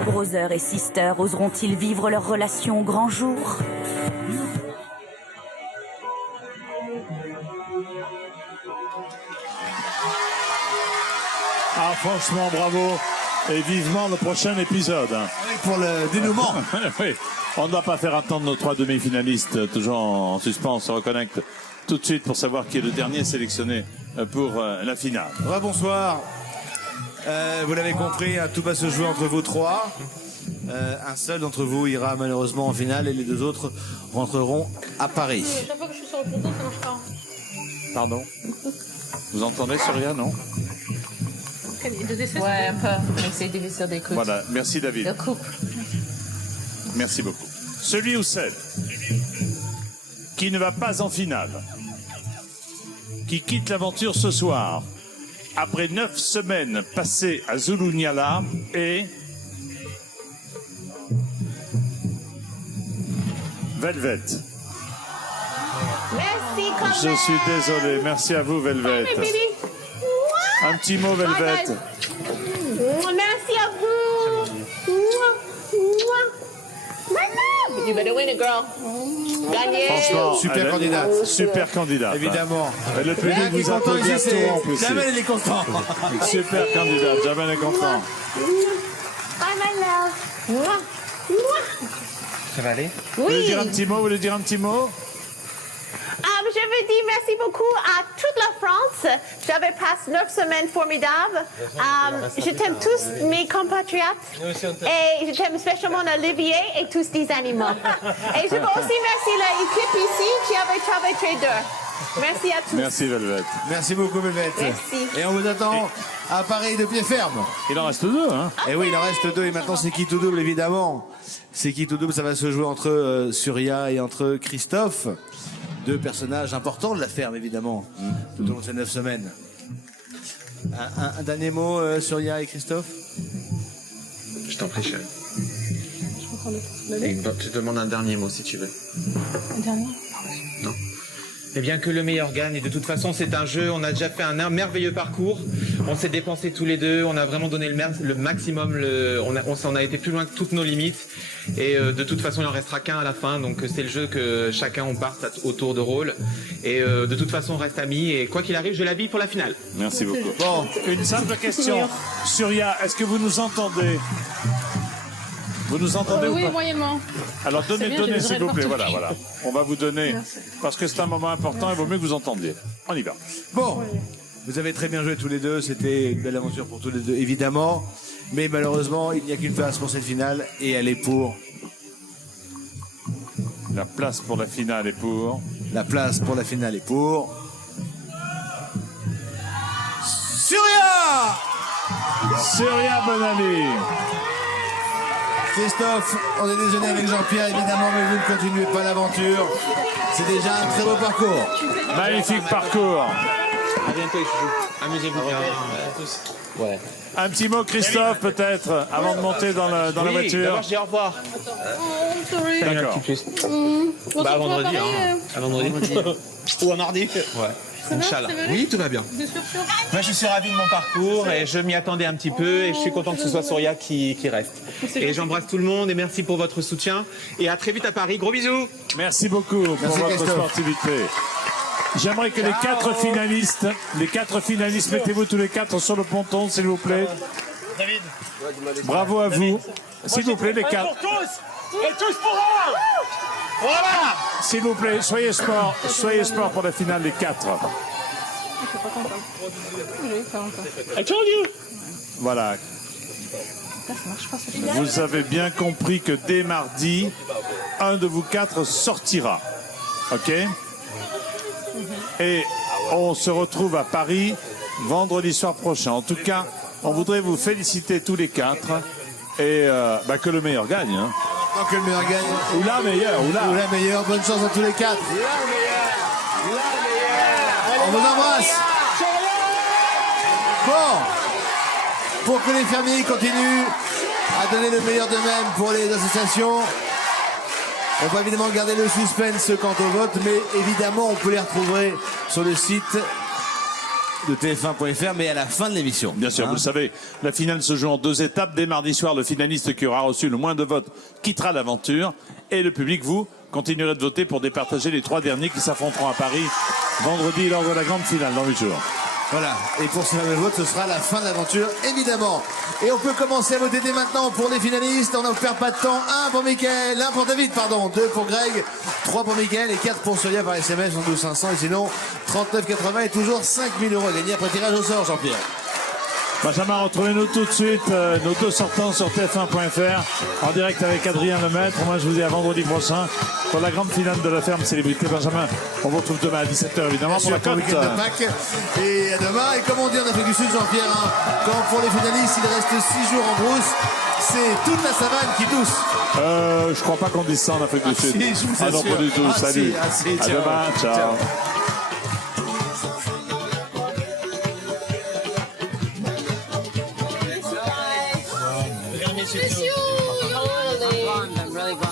Brother et sister oseront-ils vivre leur relation au grand jour? Ah, franchement, bravo. Et vivement le prochain épisode. Pour le dénouement. Oui. On ne doit pas faire attendre nos 3 demi-finalistes, toujours en suspens. On se reconnecte tout de suite pour savoir qui est le dernier sélectionné pour la finale. Bonsoir. Vous l'avez compris, hein, tout va se jouer entre vous 3. Un seul d'entre vous ira malheureusement en finale et les 2 autres rentreront à Paris. Chaque fois que je suis sur le ponton, ça marche pas. Pardon? Vous entendez, Surya, non? Ouais, un peu. On essaie de sur des coups. Voilà, merci David. De coupe. Merci beaucoup. Celui ou celle qui ne va pas en finale, qui quitte l'aventure ce soir, après 9 semaines passées à Zulu Nyala, est Velvet. Merci, quand Je suis désolé. Merci à vous, Velvet. Un petit mot, Velvet. Merci à vous. You better win it, girl. Gagné. Franchement, Super candidate. Super candidate. Évidemment. Le public Rien qui est vous content applaudit à ici, tout en plus. Jamel, il est content. Super candidate. Jamel est content. Bye, my love. Ça va aller? Vous voulez dire un petit mot? Vous voulez dire un petit mot? Je veux dire merci beaucoup à toute la France. J'avais passé 9 semaines formidables. Je t'aime tous mes compatriotes. Et je t'aime spécialement Olivier et tous les animaux. Et je veux aussi remercier l'équipe ici qui avait travaillé très dur. Merci à tous. Merci Velvet. Merci beaucoup, Velvet. Merci. Et on vous attend à Paris de pied ferme. Il en reste 2, hein. Et oui, il en reste 2. Et maintenant, c'est qui tout double, évidemment. C'est qui tout double, ça va se jouer entre Surya et entre Christophe. 2 personnages importants de la ferme, évidemment, tout au long de ces 9 semaines. Un dernier mot, Surya et Christophe? Je t'en prie, chérie. Et tu te demandes un dernier mot si tu veux. Un dernier? Non. Eh bien que le meilleur gagne, et de toute façon c'est un jeu, on a déjà fait un merveilleux parcours, on s'est dépensé tous les deux, on a vraiment donné le maximum, on a été plus loin que toutes nos limites, et de toute façon il en restera qu'un à la fin, donc c'est le jeu que chacun on parte au tour de rôle, et de toute façon on reste amis, et quoi qu'il arrive je l'habille pour la finale. Merci beaucoup. Bon, une simple question. Surya, est-ce que vous nous entendez? Vous nous entendez ou Oui, pas? moyennement. Alors donnez s'il vous plaît, voilà. Merci. On va vous donner, parce que c'est un moment important, il vaut mieux que vous entendiez. On y va. Bon, vous avez très bien joué tous les deux, c'était une belle aventure pour tous les deux, évidemment. Mais malheureusement, il n'y a qu'une place pour cette finale, et elle est pour... La place pour la finale est pour... La place pour la finale est pour... Surya! Surya Bonali. Christophe, on est déjeuné avec Jean-Pierre, évidemment, mais vous ne continuez pas l'aventure. C'est déjà un très beau parcours. Magnifique parcours. À bientôt, amusez-vous bien. Ouais. Un petit mot, Christophe, peut-être, avant de monter dans la voiture. D'abord, je dis au revoir. D'accord. Bah, à vendredi, hein. À vendredi. Ou à mardi. Ouais. Inch'Allah. Oui, tout va bien. Moi, je suis ravi de mon parcours et je m'y attendais un petit peu et je suis content que ce soit Surya qui reste. Et j'embrasse tout le monde et merci pour votre soutien et à très vite à Paris. Gros bisous. Merci beaucoup pour votre sportivité. J'aimerais que les 4 finalistes, mettez-vous tous les 4 sur le ponton, s'il vous plaît. David. Bravo à vous. S'il vous plaît, les 4. Pour tous et tous pour un. Voilà. S'il vous plaît, soyez sport pour la finale des 4. I told you. Voilà. Vous avez bien compris que dès mardi, un de vous 4 sortira. OK? Et on se retrouve à Paris vendredi soir prochain. En tout cas, on voudrait vous féliciter tous les 4 et que le meilleur gagne. Hein. Que le meilleur gagne. Ou la meilleure. Ou la meilleure. Bonne chance à tous les 4. On vous embrasse. Bon. Pour que les fermiers continuent à donner le meilleur d'eux-mêmes pour les associations, on va évidemment garder le suspense quant au vote, mais évidemment, on peut les retrouver sur le site de tf1.fr, mais à la fin de l'émission. Bien sûr, vous le savez, la finale se joue en 2 étapes. Dès mardi soir, le finaliste qui aura reçu le moins de votes quittera l'aventure. Et le public, vous, continuerez de voter pour départager les 3 derniers qui s'affronteront à Paris vendredi lors de la grande finale dans 8 jours. Voilà, et pour ce fameux vote, ce sera la fin de l'aventure, évidemment. Et on peut commencer à voter dès maintenant pour les finalistes. On ne perd pas de temps. 1 pour Mickaël, 1 pour David, pardon, 2 pour Greg, 3 pour Mickaël et 4 pour Surya par SMS en 12 500. Et sinon, 39,80 et toujours 5 000 € à gagner après tirage au sort, Jean-Pierre. Benjamin, retrouvez-nous tout de suite, nos 2 sortants sur tf1.fr, en direct avec Adrien Lemaître. Moi, je vous dis à vendredi prochain pour la grande finale de la ferme célébrité. Benjamin, on vous retrouve demain à 17h, évidemment, pour la cote. Week-end de Pâques. Et à demain. Et comme on dit en Afrique du Sud, Jean-Pierre, quand pour les finalistes, il reste 6 jours en brousse, c'est toute la savane qui tousse. Je crois pas qu'on dise ça en Afrique du Sud. Si, je vous assure. Non, pas du tout. Salut. Si, à demain. Ciao.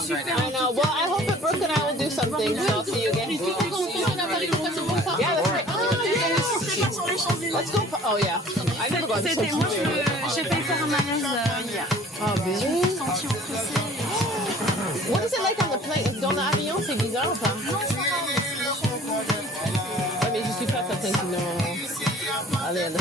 I know. Well, I hope that Brooke and I will do something. So I'll see you again. Yeah, that's right. Let's go. Oh yeah. I never got C'était moi, j'ai failli faire un malaise hier. Oh, bébé. Je me suis sentie oppressée. What is it like on the plane? Dans l'avion, c'est bizarre ou pas? Ouais, mais je suis pas certaine que non. Allez, on a